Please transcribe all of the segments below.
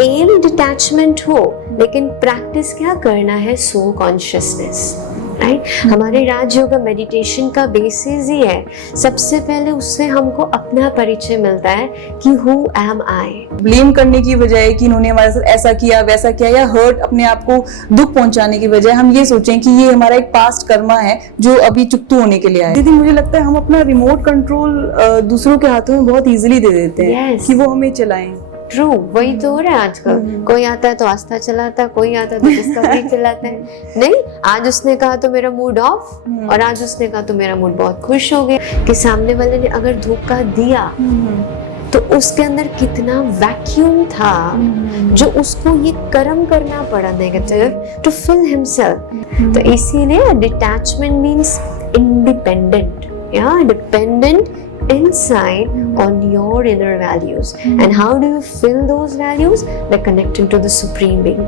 M detachment हो, लेकिन practice क्या करना है, सोल कॉन्शियसनेस, राइट। हमारे राजयोग मेडिटेशन का बेसिस ही है, सबसे पहले उससे हमको अपना परिचय मिलता है कि हु एम आई। ब्लेम करने की बजाय कि इन्होंने हमारे साथ ऐसा किया वैसा किया, या हर्ट अपने आप को दुख पहुंचाने की बजाय हम ये सोचें कि ये हमारा एक पास्ट कर्मा है जो अभी चुकतू होने के लिए आया है। दीदी मुझे लगता है हम अपना रिमोट कंट्रोल दूसरों के हाथों में बहुत इजीली दे देते हैं कि वो हमें चलाएं। ट्रू, वही तो हो रहा है आजकल। कोई आता है तो आस्था चलाता है, कोई आता है तो डिस्कवरी चलाता है। नहीं, आज उसने कहा तो मेरा मूड ऑफ, और आज उसने कहा तो मेरा मूड बहुत खुश हो गया। कि सामने वाले ने अगर धोखा दिया तो उसके अंदर कितना वैक्यूम था जो उसको ये कर्म करना पड़ा नेगेटिव टू फिल हिमसेल्फ। तो इसीलिए डिटैचमेंट मीन्स इंडिपेंडेंट, या dependent inside on your inner values. And how do you fill those values? By connecting to the Supreme Being.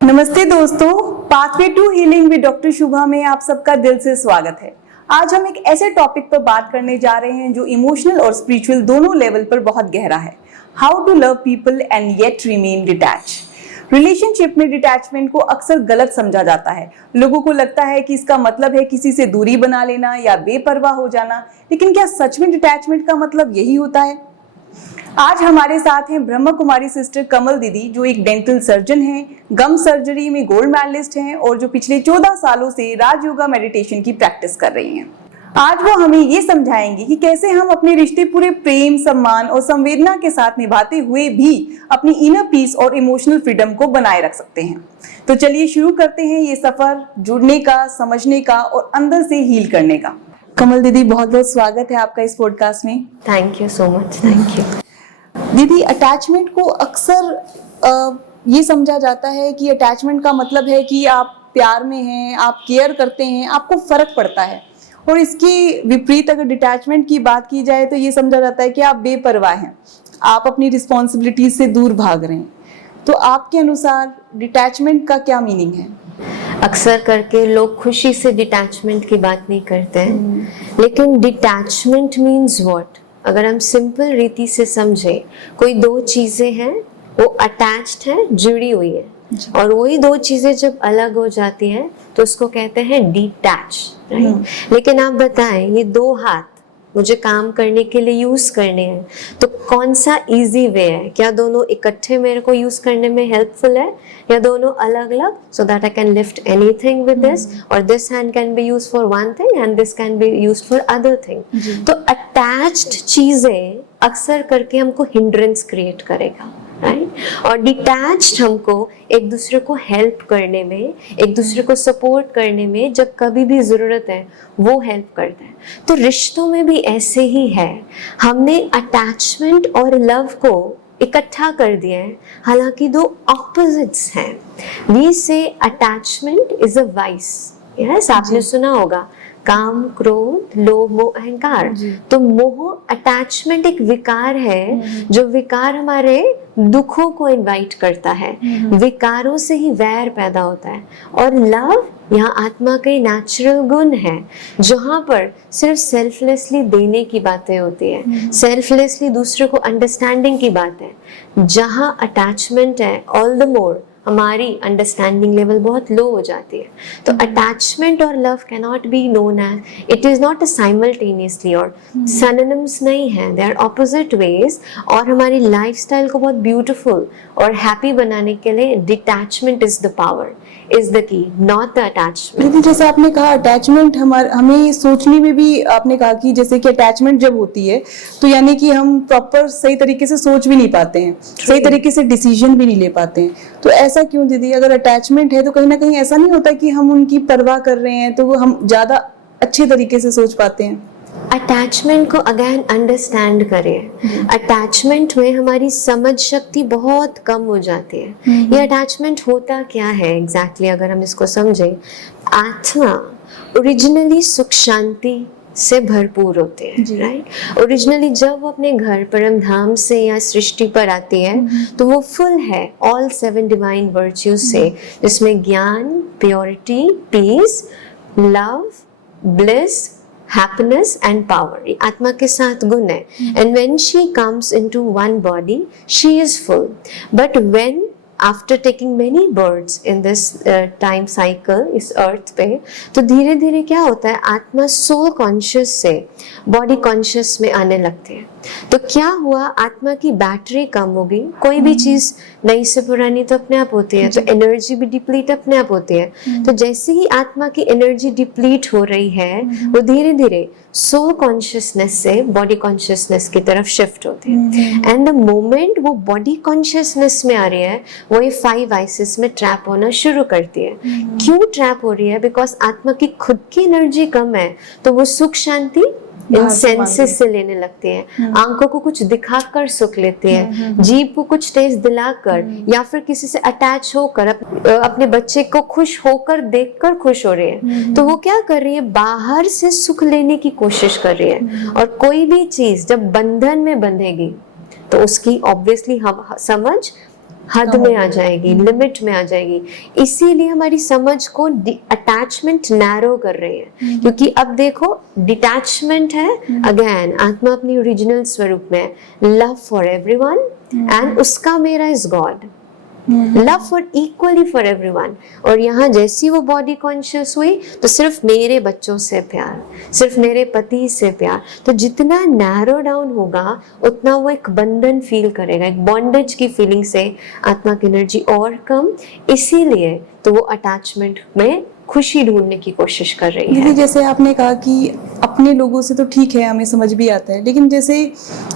नमस्ते दोस्तों, pathway to healing with doctor Shubha में आप सबका दिल से स्वागत है। आज हम एक ऐसे टॉपिक पर बात करने जा रहे हैं जो इमोशनल और स्पिरिचुअल दोनों लेवल पर बहुत गहरा है। How to love people and yet remain detach. Relationship में डिटैचमेंट को अक्सर गलत समझा जाता है। लोगों को लगता है कि इसका मतलब है किसी से दूरी बना लेना या बेपरवाह हो जाना, लेकिन क्या सच में डिटैचमेंट का मतलब यही होता है? आज हमारे साथ हैं ब्रह्मा कुमारी सिस्टर कमल दीदी, जो एक डेंटल सर्जन हैं, गम सर्जरी में गोल्ड मेडलिस्ट हैं और जो पिछले 14 सालों से राजयोगा मेडिटेशन की प्रैक्टिस कर रही हैं। आज वो हमें ये समझाएंगे कि कैसे हम अपने रिश्ते पूरे प्रेम, सम्मान और संवेदना के साथ निभाते हुए भी अपनी इनर पीस और इमोशनल फ्रीडम को बनाए रख सकते हैं। तो चलिए शुरू करते हैं ये सफर जुड़ने का, समझने का और अंदर से हील करने का। कमल दीदी, बहुत बहुत स्वागत है आपका इस पॉडकास्ट में। Thank you so much. Thank you दीदी, अटैचमेंट को अक्सर ये समझा जाता है कि अटैचमेंट का मतलब है कि आप प्यार में हैं, आप केयर करते हैं, आपको फर्क पड़ता है। और इसकी विपरीत अगर डिटैचमेंट की बात की जाए तो ये समझा जाता है कि आप बेपरवाह हैं, आप अपनी रिस्पॉन्सिबिलिटीज से दूर भाग रहे हैं। तो आपके अनुसार डिटैचमेंट का क्या मीनिंग है? अक्सर करके लोग खुशी से डिटैचमेंट की बात नहीं करते हैं, लेकिन डिटैचमेंट मीन्स व्हाट? अगर हम सिंपल रीति से समझे, कोई दो चीजें हैं, वो अटैच्ड है, जुड़ी हुई है, और वही दो चीजें जब अलग हो जाती हैं तो उसको कहते हैं डिटैच, राइट। लेकिन आप बताएं, ये दो हाथ मुझे काम करने के लिए यूज करने हैं, तो कौन सा इजी वे है? क्या दोनों इकट्ठे मेरे को यूज करने में हेल्पफुल है, या दोनों अलग अलग, so that I can lift anything with this, और this hand can be used for one thing and this can be used for other thing. तो अटैच्ड चीजें अक्सर करके हमको हिंड्रेंस क्रिएट करेगा, राइट। और डिटैच्ड हमको एक दूसरे को हेल्प करने में, एक दूसरे को सपोर्ट करने में, जब कभी भी जरूरत है वो हेल्प करता है। तो रिश्तों में भी ऐसे ही है, हमने अटैचमेंट और लव को इकट्ठा कर दिया है, हालांकि दो ऑपोजिट्स हैं। वी से attachment is a vice, yes, आपने सुना होगा, काम, क्रोध, लोभ, मोह, अहंकार। तो मोह, अटैचमेंट एक विकार है, जो विकार हमारे दुखों को इनवाइट करता है। विकारों से ही वैर पैदा होता है। और लव यहाँ आत्मा के नेचुरल गुण है, जहाँ पर सिर्फ सेल्फलेसली देने की बातें होती है, सेल्फलेसली दूसरे को अंडरस्टैंडिंग की बात है। जहाँ अटैचमेंट है, ऑल द मोर हमारी अंडरस्टैंडिंग लेवल बहुत लो हो जाती है। तो अटैचमेंट और love can not be known as, it is not a simultaneously, और सिनोनिम्स नहीं है, दे आर ऑपोजिट वेज। और हमारी लाइफस्टाइल को बहुत ब्यूटीफुल और हैप्पी बनाने के लिए detachment is the power, is the की, नॉट द अटैचमेंट। दीदी, जैसे आपने कहा अटैचमेंट हमें सोचने में भी आपने कहा कि जैसे कि अटैचमेंट जब होती है तो यानी कि हम प्रॉपर सही तरीके से सोच भी नहीं पाते हैं, सही तरीके से डिसीजन भी नहीं ले पाते हैं। तो ऐसा क्यों दीदी? अगर अटैचमेंट है तो कहीं ना कहीं ऐसा नहीं होता कि हम उनकी परवाह कर रहे हैं तो वो हम ज्यादा अच्छे तरीके से सोच पाते हैं? अटैचमेंट को अगेन अंडरस्टैंड करें। अटैचमेंट में हमारी समझ शक्ति बहुत कम हो जाती है। ये अटैचमेंट होता क्या है एग्जैक्टली अगर हम इसको समझें, आत्मा ओरिजिनली सुख शांति से भरपूर होते हैं, राइट। ओरिजिनली जब वो अपने घर परम धाम से या सृष्टि पर आती है तो वो फुल है ऑल 7 डिवाइन वर्च्यूज से, जिसमें ज्ञान, purity, peace, love, bliss, happiness and power. ये आत्मा के साथ गुण है. And when she comes into one body, she is full. But when after taking many births in this time cycle इस अर्थ पे, तो धीरे धीरे क्या होता है, आत्मा सोल कॉन्शियस से बॉडी कॉन्शियस में आने लगती है. तो क्या हुआ, आत्मा की बैटरी कम हो गई. कोई भी चीज नई से पुरानी तो अपने आप होती है, तो एनर्जी भी डिप्लीट अपने आप होती है. तो जैसे ही आत्मा की एनर्जी डिप्लीट हो रही है, वो धीरे धीरे सोल कॉन्शियसनेस से बॉडी कॉन्शियसनेस की तरफ शिफ्ट होती है. एंड द मोमेंट वो बॉडी कॉन्शियसनेस में आ रही है, वो ये 5 आइसिस में ट्रैप होना शुरू करती है. क्यों ट्रैप हो रही है? बिकॉज आत्मा की खुद की एनर्जी कम है, तो वो सुख शांति इन सेंसेस से लेने लगती है. आंखों को कुछ दिखाकर सुख लेती है, जीभ को कुछ टेस्ट दिलाकर, या फिर किसी से अटैच होकर, अपने बच्चे को खुश होकर देखकर खुश हो रही है. तो वो क्या कर रही है, बाहर से सुख लेने की कोशिश कर रही है. और कोई भी चीज जब बंधन में बंधेगी, तो उसकी ऑब्वियसली हम समझ हद में आ जाएगी, लिमिट में आ जाएगी. इसीलिए हमारी समझ को अटैचमेंट नैरो कर रही है. क्योंकि अब देखो, डिटैचमेंट है, अगेन आत्मा अपनी ओरिजिनल स्वरूप में, लव फॉर एवरीवन, एंड उसका मेरा is God, love for equally for everyone. और यहाँ जैसी वो बॉडी कॉन्शियस हुई, तो सिर्फ मेरे बच्चों से प्यार, सिर्फ मेरे पति से प्यार. तो जितना नैरो डाउन होगा, उतना वो एक बंधन फील करेगा, एक बॉन्डेज की फीलिंग से आत्मा की एनर्जी और कम. इसीलिए तो वो अटैचमेंट में खुशी ढूंढने की कोशिश कर रही है. जैसे आपने कहा कि अपने लोगों से तो ठीक है, हमें समझ भी आता है, लेकिन जैसे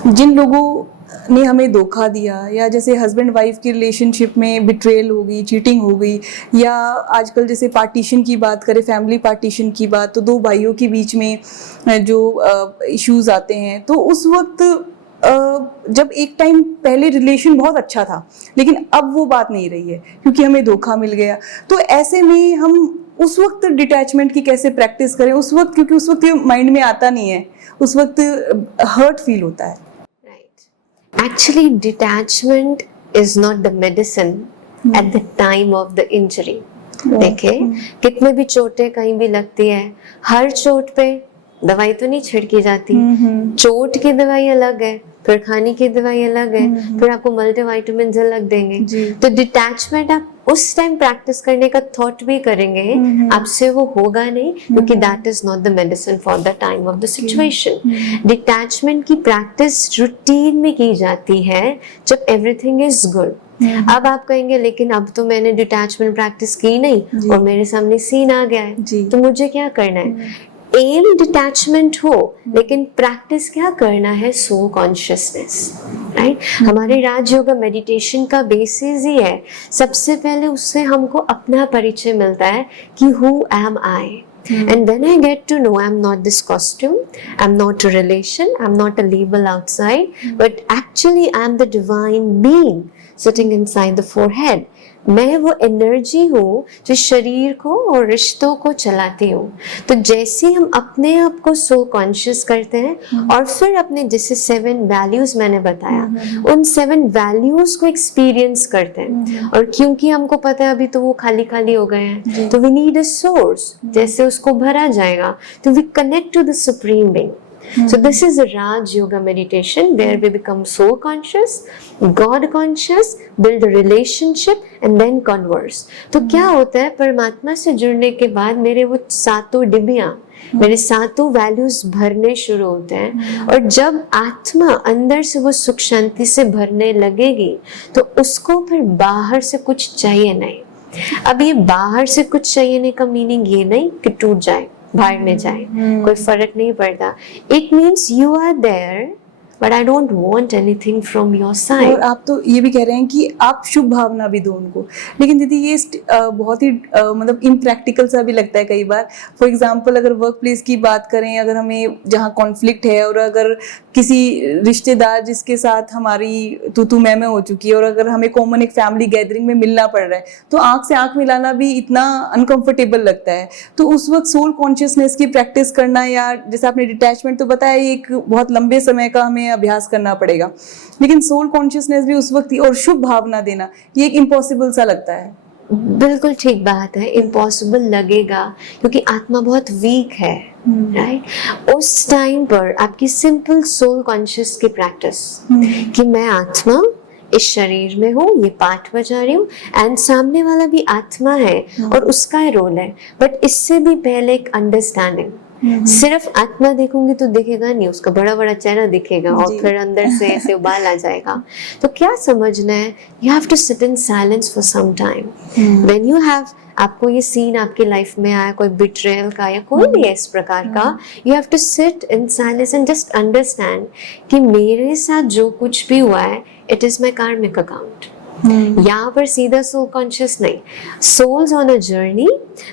जिन लोगों ने हमें धोखा दिया, या जैसे हस्बैंड वाइफ की रिलेशनशिप में बिट्रेयल हो गई, चीटिंग हो गई, या आजकल जैसे पार्टीशन की बात करें, फैमिली पार्टीशन की बात, तो 2 भाइयों के बीच में जो इश्यूज आते हैं, तो उस वक्त जब एक टाइम पहले रिलेशन बहुत अच्छा था, लेकिन अब वो बात नहीं रही है क्योंकि हमें धोखा मिल गया. तो ऐसे में हम उस वक्त डिटैचमेंट की कैसे प्रैक्टिस करें उस वक्त, क्योंकि उस वक्त ये माइंड में आता नहीं है, उस वक्त हर्ट फील होता है. Actually, detachment is not the medicine at the time of the injury. देखिए, कितने भी चोटें कहीं भी लगती है, हर चोट पे दवाई तो नहीं छिड़की जाती. चोट की दवाई अलग है, फिर खाने की दवाई अलग है, फिर आपको मल्टीविटामिन अलग देंगे. तो डिटैचमेंट आप उस टाइम प्रैक्टिस करने का थॉट भी करेंगे, आपसे वो होगा नहीं, क्योंकि that is not the medicine for the time of the situation. Detachment की प्रैक्टिस रूटीन में की जाती है जब एवरीथिंग इज गुड. अब आप कहेंगे, लेकिन अब तो मैंने डिटैचमेंट प्रैक्टिस की नहीं और मेरे सामने सीन आ गया है, तो मुझे क्या करना है? एम डिटैचमेंट हो, लेकिन प्रैक्टिस क्या करना है? Soul consciousness, right? हमारे राजयोग मेडिटेशन का बेसिस ही है. सबसे पहले उससे हमको अपना परिचय मिलता है कि who am I. And then I get to know I'm not this costume, I'm not a relation, I'm not a label outside, but actually I'm the divine being sitting inside the forehead. मैं वो energy हूँ जो शरीर को और रिश्तों को चलाती हूँ. तो जैसे हम अपने आप को सो कॉन्शियस करते हैं, और फिर अपने जैसे 7 वैल्यूज मैंने बताया, उन 7 वैल्यूज को एक्सपीरियंस करते हैं. और क्योंकि हमको पता है अभी तो वो खाली खाली हो गए हैं, तो वी नीड अ सोर्स. जैसे उसको भरा जाएगा, तो we connect to the supreme being. So this is a Raj Yoga meditation where we become soul conscious, God conscious, build a relationship and then converse. तो क्या होता है, परमात्मा से जुड़ने के बाद मेरे वो 7 डिबियां, मेरे 7 वैल्यूज भरने शुरू होते हैं. और जब आत्मा अंदर से वो सुख शांति से भरने लगेगी, तो उसको फिर बाहर से कुछ चाहिए नहीं. अब ये बाहर से कुछ चाहिए नहीं का मीनिंग ये नहीं कि टूट जाए, बाहर में जाए, कोई फर्क नहीं पड़ता. It means you are there, but I don't want anything from your side. और आप तो ये भी कह रहे हैं कि आप शुभ भावना भी दो उनको, लेकिन दीदी ये बहुत ही मतलब इम्प्रैक्टिकल सा भी लगता है कई बार. फॉर एग्जांपल, अगर वर्क प्लेस की बात करें, अगर हमें जहाँ कॉन्फ्लिक्ट है, और अगर किसी रिश्तेदार जिसके साथ हमारी तू मैं हो चुकी है, और अगर हमें कॉमन एक फैमिली गैदरिंग में मिलना पड़ रहा है, तो आंख से आंख मिलाना भी इतना अनकंफर्टेबल लगता है. तो उस वक्त सोल कॉन्शियसनेस की प्रैक्टिस करना, या जैसे आपने डिटैचमेंट तो बताया, एक बहुत लंबे समय का हमें अभ्यास करना पड़ेगा, लेकिन सोल कॉन्शियसनेस भी उस वक्त, और शुभ भावना देना, ये एक इम्पॉसिबल सा लगता है. बिल्कुल ठीक बात है, इम्पॉसिबल लगेगा क्योंकि आत्मा बहुत वीक है, राइट। उस टाइम पर आपकी सिंपल सोल कॉन्शियस की प्रैक्टिस कि मैं आत्मा इस शरीर में हूँ, ये पाठ बजा रही हूँ, एंड सामने वाला भी आत्मा है और उसका रोल है, बट इससे भी पहले एक अंडरस्टैंडिंग। सिर्फ आत्मा देखूंगी तो दिखेगा नहीं, उसका बड़ा बड़ा चेहरा दिखेगा और फिर अंदर से ऐसे उबाल आ जाएगा। तो क्या समझना है, you have to sit in silence for some time. When you have, आपको ये सीन आपकी लाइफ में आया, कोई बिट्रेयल का या कोई भी इस प्रकार का, you have to sit in silence and just understand कि मेरे साथ जो कुछ भी हुआ है, इट इज माई कार्मिक अकाउंट। यहाँ पर सीधा सोल कॉन्शियस नहीं, souls on a journey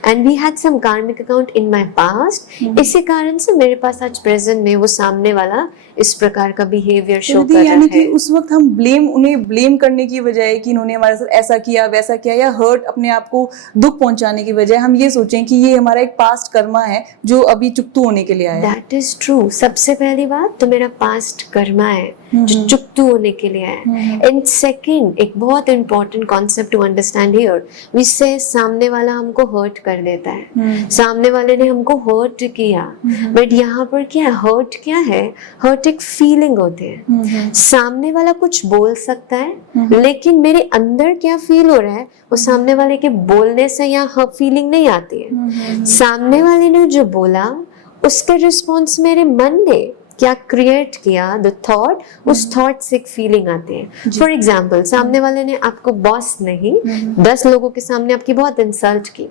and we had some karmic account in my past. इसी कारण से मेरे पास आज प्रेजेंट में वो सामने वाला इस प्रकार का बिहेवियर शो कर रहा है। यानी कि उस वक्त हम उन्हें ब्लेम करने की बजाय कि इन्होंने हमारे साथ ऐसा किया वैसा किया, या हर्ट, अपने आप को दुख पहुंचाने की बजाय हम ये सोचें कि ये हमारा एक पास्ट कर्मा है जो अभी चुकतू होने के लिए आया है। That is true. सबसे पहली बात तो मेरा पास्ट कर्मा है जो चुकतू होने के लिए है। एंड सेकंड, एक बहुत important concept to understand here, we say सामने वाला हमको हर्ट कर देता है, सामने वाले ने हमको हर्ट किया, बट यहाँ पर क्या है, हर्ट क्या है, हर्ट एक फीलिंग होती है। सामने वाला कुछ बोल सकता है लेकिन मेरे अंदर क्या फील हो रहा है वो सामने वाले के बोलने से यहाँ फीलिंग नहीं आती है। सामने वाले ने जो बोला उसके रिस्पॉन्स मेरे मन ने क्या क्रिएट किया, द थॉट, उस थॉट से एक फीलिंग आती है। फॉर एग्जाम्पल, सामने वाले ने आपको बॉस नहीं 10 लोगों के सामने आपकी बहुत इंसल्ट की,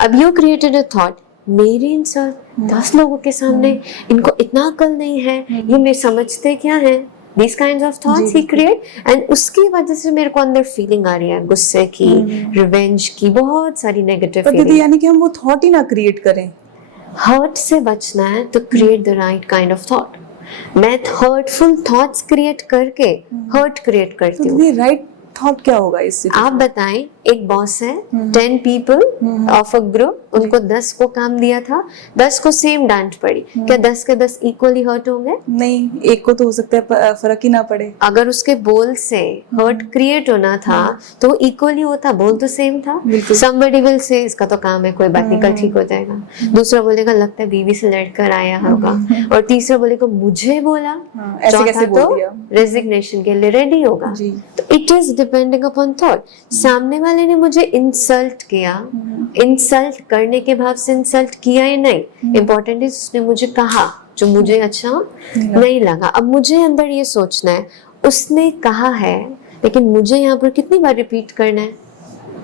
अब यू क्रिएटेड अ थॉट, मेरी इंसल्ट 10 लोगों के सामने, इनको इतना अकल नहीं है, ये मैं समझते क्या है, these kinds of thoughts he create, and उसकी वजह से मेरे को अंदर फीलिंग आ रही है गुस्से की, रिवेंज की, बहुत सारी नेगेटिव फीलिंग। यानी कि हम वो थॉट ही ना क्रिएट करें। हर्ट से बचना है तो create the right kind of thought. मैं हर्टफुल थॉट्स क्रिएट करके हर्ट क्रिएट करती हूँ। राइट थॉट क्या होगा इससे? आप बताएं, एक बॉस है, 10 पीपल ऑफ अ ग्रुप, उनको 10 को काम दिया था, 10 को सेम डांट पड़ी, क्या 10 के 10 इक्वली हर्ट होंगे? नहीं, एक को तो हो सकता है फर्क ही ना पड़े। अगर उसके बोल से हर्ट क्रिएट होना था तो वो इक्वली होता, बोल तो सेम था। somebody will say इसका तो काम है, कोई बात नहीं, कल ठीक हो जाएगा। दूसरा बोलेगा लगता है बीवी से लड़कर आया होगा, और तीसरा बोलेगा मुझे बोला, चौथा तो रेजिग्नेशन के लिए रेडी होगा। तो it is depending upon thought. सामने वाले ने मुझे इंसल्ट किया, इंसल्ट करने के भाव से इंसल्ट किया या नहीं, इम्पोर्टेंट है उसने मुझे कहा जो मुझे अच्छा नहीं लगा। अब मुझे अंदर ये सोचना है उसने कहा है लेकिन मुझे यहाँ पर कितनी बार रिपीट करना है,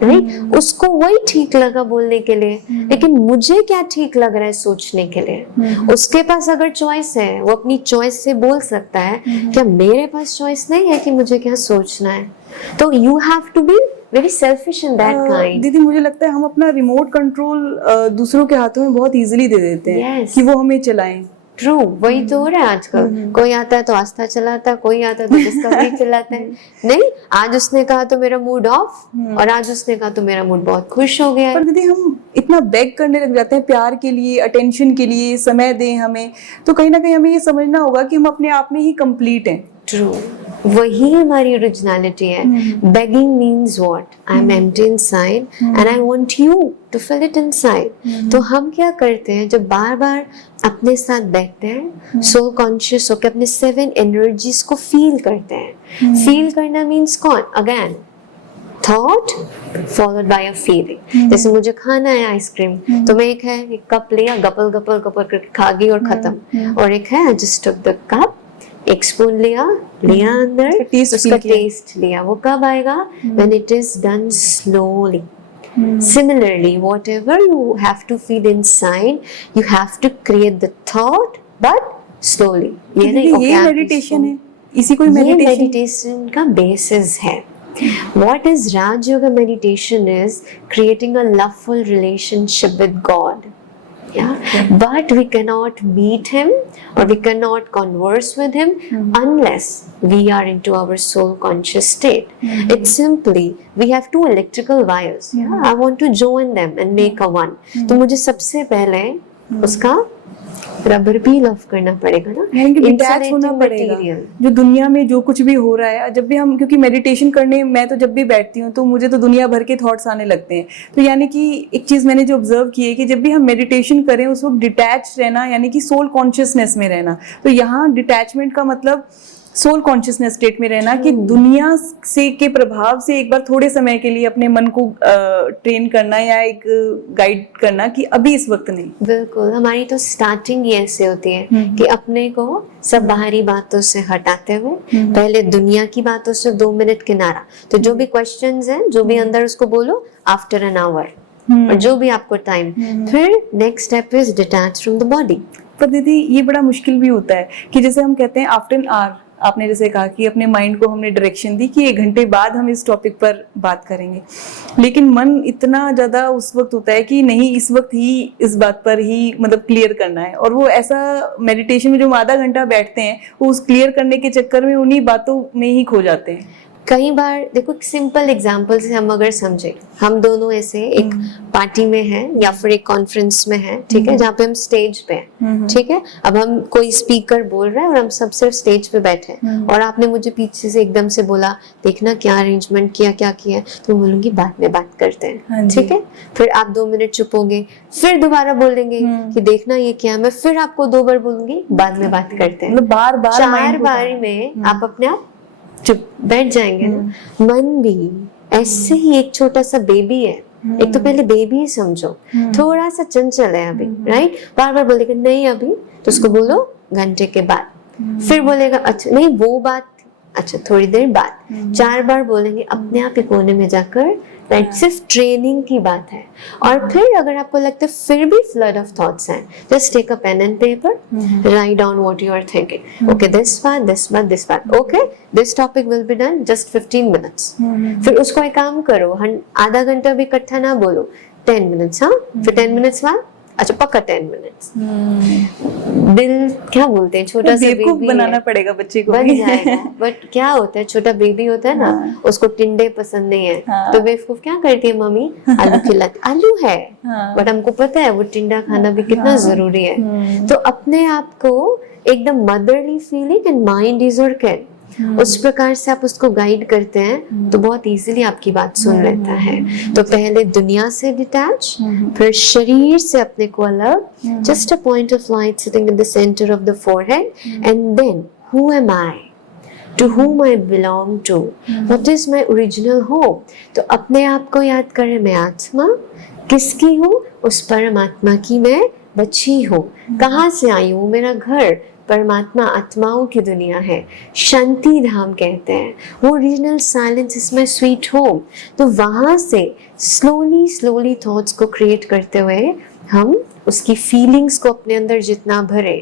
राइट? उसको वही ठीक लगा बोलने के लिए, लेकिन मुझे क्या ठीक लग रहा है सोचने के लिए। उसके पास अगर चॉइस है, वो अपनी चॉइस से बोल सकता है, क्या मेरे पास चॉइस नहीं है कि मुझे क्या सोचना है? तो you have to be very selfish in that kind. दीदी, मुझे लगता है हम अपना रिमोट कंट्रोल दूसरों के हाथों में बहुत इजीली दे देते हैं कि वो हमें चलाएं। ट्रू, वही तो हो रहा है आजकल। कोई आता है तो आस्था चलाता है, कोई आता है तो डिस्कवरी चलाता है। नहीं, आज उसने कहा तो मेरा मूड ऑफ, और आज उसने कहा तो मेरा मूड बहुत खुश हो गया। पर दीदी, हम इतना बेग करने लग जाते हैं प्यार के लिए, अटेंशन के लिए, समय दें हमें, तो कहीं ना कहीं हमें ये समझना होगा कि हम अपने आप में ही कंप्लीट हैं। ट्रू, वही हमारी ओरिजिनलिटी है। Begging means what? I am empty inside and I want you to fill it inside. तो हम क्या करते हैं, जब बार बार अपने साथ बैठते हैं, सोल कॉन्शियस होकर अपने 7 एनर्जीज को फील करते हैं। फील करना मीन्स कौन? Again thought followed by a feeling. जैसे मुझे खाना है आइसक्रीम, तो मैं एक कप लिया, गपल गपल गपल करके खा गई और खत्म। और एक है, I just took the cup, एक स्पून लिया अंदर, उसका टेस्ट लिया। वो कब आएगा? when it is done slowly. Similarly, whatever you have to feel inside, you have to create the thought, but slowly. ये नहीं, ये मेडिटेशन है, इसी को मेडिटेशन का बेसिस है। What is Raj Yoga meditation is creating a loveful relationship with God. Yeah, but we cannot meet him or we cannot converse with him unless we are into our soul conscious state. It's simply we have 2 electrical wires. Yeah, I want to join them and make a one. तो मुझे सबसे पहले उसका rubber peel of करना पड़ेगा ना, यानी कि डिटैच Insulating होना पड़ेगा material। जो दुनिया में जो कुछ भी हो रहा है। जब भी हम, क्योंकि मेडिटेशन करने मैं तो जब भी बैठती हूँ तो मुझे तो दुनिया भर के थॉट्स आने लगते हैं। तो यानी कि एक चीज मैंने जो ऑब्जर्व की है कि जब भी हम मेडिटेशन करें उस वक्त डिटैच रहना, यानी कि सोल कॉन्शियसनेस में रहना। तो यहाँ डिटैचमेंट का मतलब सोल कॉन्शियसनेस स्टेट में रहना, कि दुनिया से के प्रभाव से एक बार थोड़े समय के लिए अपने मन को ट्रेन करना या एक गाइड करना कि अभी इस वक्त नहीं। बिल्कुल, हमारी तो स्टार्टिंग ही ऐसे होती है कि अपने को सब बाहरी बातों से हटाते हुए पहले दुनिया की बातों से 2 मिनट किनारा। तो जो भी क्वेश्चंस हैं, जो भी अंदर, उसको बोलो आफ्टर एन आवर, और जो भी आपको टाइम। फिर next step is detach from the body. पर दीदी ये बड़ा मुश्किल भी होता है कि जैसे हम कहते हैं आफ्टर एन आवर, आपने जैसे कहा कि अपने माइंड को हमने डायरेक्शन दी कि 1 घंटे बाद हम इस टॉपिक पर बात करेंगे, लेकिन मन इतना ज्यादा उस वक्त होता है कि नहीं, इस वक्त ही इस बात पर ही मतलब क्लियर करना है। और वो ऐसा मेडिटेशन में जो हम आधा घंटा बैठते हैं वो उस क्लियर करने के चक्कर में उन्हीं बातों में ही खो जाते हैं। कई बार देखो, सिंपल एग्जांपल से हम अगर समझे, हम दोनों ऐसे एक पार्टी में हैं या फिर एक कॉन्फ्रेंस में हैं, ठीक है, जहाँ पे हम स्टेज पे हैं, ठीक है। अब हम, कोई स्पीकर बोल रहा है और हम सब सिर्फ स्टेज पे बैठे हैं, और आपने मुझे पीछे से एकदम से बोला, देखना क्या अरेंजमेंट किया, क्या किया है, तो मैं बोलूंगी बाद में बात करते हैं, ठीक है। फिर आप 2 मिनट चुप होंगे, फिर दोबारा बोलेंगे कि देखना ये क्या है, मैं फिर आपको 2 बार बोलूंगी बाद में बात करते हैं। मतलब बार बार 4 बारी में आप अपने आप चुप बैठ जाएंगे ना। मन भी ऐसे ही एक छोटा सा बेबी है। एक तो पहले बेबी ही समझो, थोड़ा सा चंचल है अभी, राइट। बार बार बोलेगा नहीं अभी, तो उसको बोलो घंटे के बाद। फिर बोलेगा अच्छा नहीं वो बात, अच्छा थोड़ी देर बाद। 4 बार बोलेंगे, अपने आप ही कोने में जाकर, राइट। सिर्फ ट्रेनिंग की बात है। और फिर अगर आपको लगता है फिर भी फ्लड ऑफ थॉट्स हैं, just take a pen and paper, write down what you are thinking. Okay, this बात, दिस बात, दिस बात, okay, this topic will be done just 15 minutes. फिर उसको एक काम करो, आधा घंटा भी इकट्ठा ना बोलो, 10 मिनट्स, हाँ। फिर 10 मिनट्स बाद, अच्छा पक्का 10 मिनट्स। दिल क्या बोलते हैं, छोटा सा बेबी बनाना पड़ेगा बच्चे को, बन जाएगा। बट क्या होता है, छोटा बेबी होता है ना, उसको टिंडे पसंद नहीं है, तो बेवकूफ क्या करती है मम्मी, आलू खिलाती। आलू है, बट हमको पता है वो टिंडा खाना भी कितना जरूरी है। तो अपने आप को एकदम motherly feeling and mind is your care, उस प्रकार से आप उसको गाइड करते हैं तो बहुत इजीली आपकी बात सुन लेता है। तो पहले दुनिया से डिटैच, फिर शरीर से अपने को अलग, just a point of light sitting in the centre of the forehead, and then who am I, to whom I belong to, what is my original home। तो अपने आप को याद करें, मैं आत्मा किसकी हूँ, उस परमात्मा की मैं बच्ची हूँ। कहाँ से आई हूँ, मेरा घर परमात्मा आत्माओं की दुनिया है, शांति धाम कहते हैं, वो original silence is my sweet home. तो वहां से स्लोली स्लोली थॉट्स को क्रिएट करते हुए हम उसकी फीलिंग्स को अपने अंदर जितना भरे,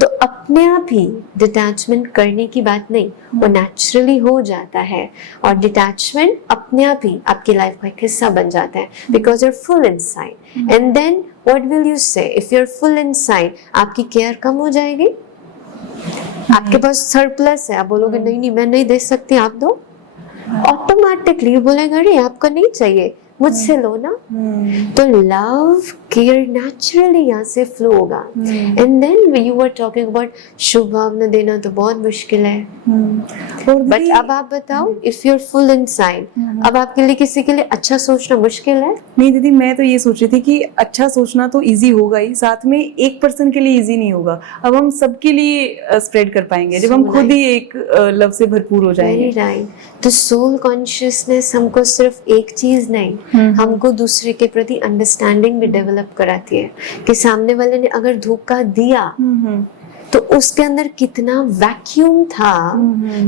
तो अपने आप ही डिटैचमेंट करने की बात नहीं, वो नेचुरली हो जाता है। और डिटैचमेंट अपने आप ही आपकी लाइफ का एक हिस्सा बन जाता है, because you are full inside. And then what will you say, if you are full inside, आपकी केयर कम हो जाएगी, आपके पास सरप्लस है, आप बोलोगे नहीं नहीं मैं नहीं दे सकती, आप दो, ऑटोमेटिकली बोलेगा अरे आपका नहीं चाहिए, मुझसे लो ना। तो लव केयर नेचुरली यहाँ से फ्लो होगा। And then you were talking about शुभ भावना देना तो बहुत मुश्किल है, बट अब आप बताओ, if you are full inside, अब आपके लिए किसी के लिए अच्छा सोचना मुश्किल है? नहीं दीदी, मैं तो ये सोच रही थी कि अच्छा सोचना तो इजी होगा ही, साथ में एक पर्सन के लिए इजी नहीं होगा। अब हम सबके लिए स्प्रेड कर पाएंगे जब हम खुद ही एक लव से भरपूर हो जाएंगे। Very right. तो सोल कॉन्शियसनेस हमको सिर्फ एक चीज नहीं, हमको दूसरे के प्रति अंडरस्टैंडिंग भी डेवलप कराती है कि सामने वाले ने अगर धोखा दिया तो उसके अंदर कितना वैक्यूम था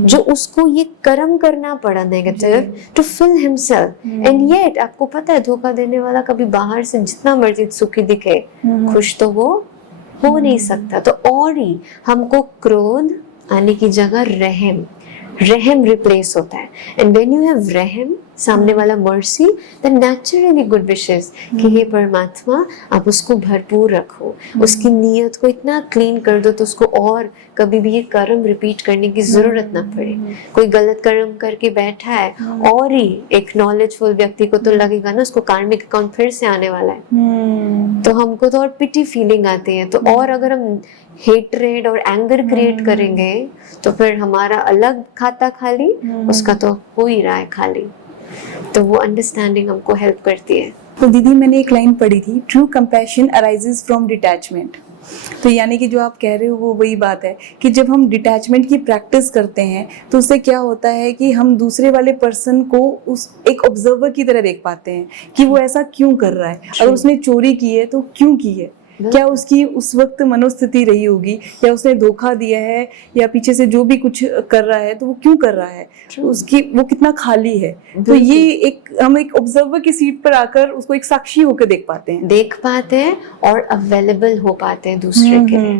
जो उसको ये कर्म करना पड़ा negative to fill himself. And yet आपको पता है, धोखा देने वाला कभी बाहर से जितना मर्जी सुखी दिखे, खुश तो वो हो नहीं सकता। तो और ही हमको क्रोध आने की जगह रहम रिप्लेस होता है। एंड व्हेन यू हैव रहम, सामने वाला mercy, then naturally good wishes कि हे परमात्मा आप उसको भरपूर रखो, उसकी नीयत को इतना क्लीन कर दो तो उसको और कभी भी ये कर्म रिपीट करने की जरूरत ना पड़े। कोई गलत कर्म करके बैठा है और ही एक नॉलेजफुल व्यक्ति को तो लगेगा ना उसको कार्मिक अकाउंट फिर से आने वाला है, तो हमको तो और पिटी फीलिंग आती है। तो और अगर हम हेट्रेड और एंगर क्रिएट करेंगे तो फिर हमारा अलग खाता खाली, उसका तो हो ही रहा है खाली। तो वो अंडरस्टैंडिंग हमको हेल्प करती है। तो दीदी मैंने एक लाइन पढ़ी थी, true compassion arises from detachment. तो यानी कि जो आप कह रहे हो वो वही बात है कि जब हम डिटैचमेंट की प्रैक्टिस करते हैं तो उससे क्या होता है कि हम दूसरे वाले पर्सन को उस एक ऑब्जर्वर की तरह देख पाते हैं कि वो ऐसा क्यों कर रहा है। अगर उसने चोरी की है तो क्यों की है, क्या उसकी उस वक्त मनोस्थिति रही होगी, या उसने धोखा दिया है, या पीछे से जो भी कुछ कर रहा है तो वो क्यों कर रहा है, उसकी वो कितना खाली है। तो ये एक हम एक ऑब्जर्वर की सीट पर आकर उसको एक साक्षी होकर देख पाते हैं और अवेलेबल हो पाते हैं दूसरे के लिए।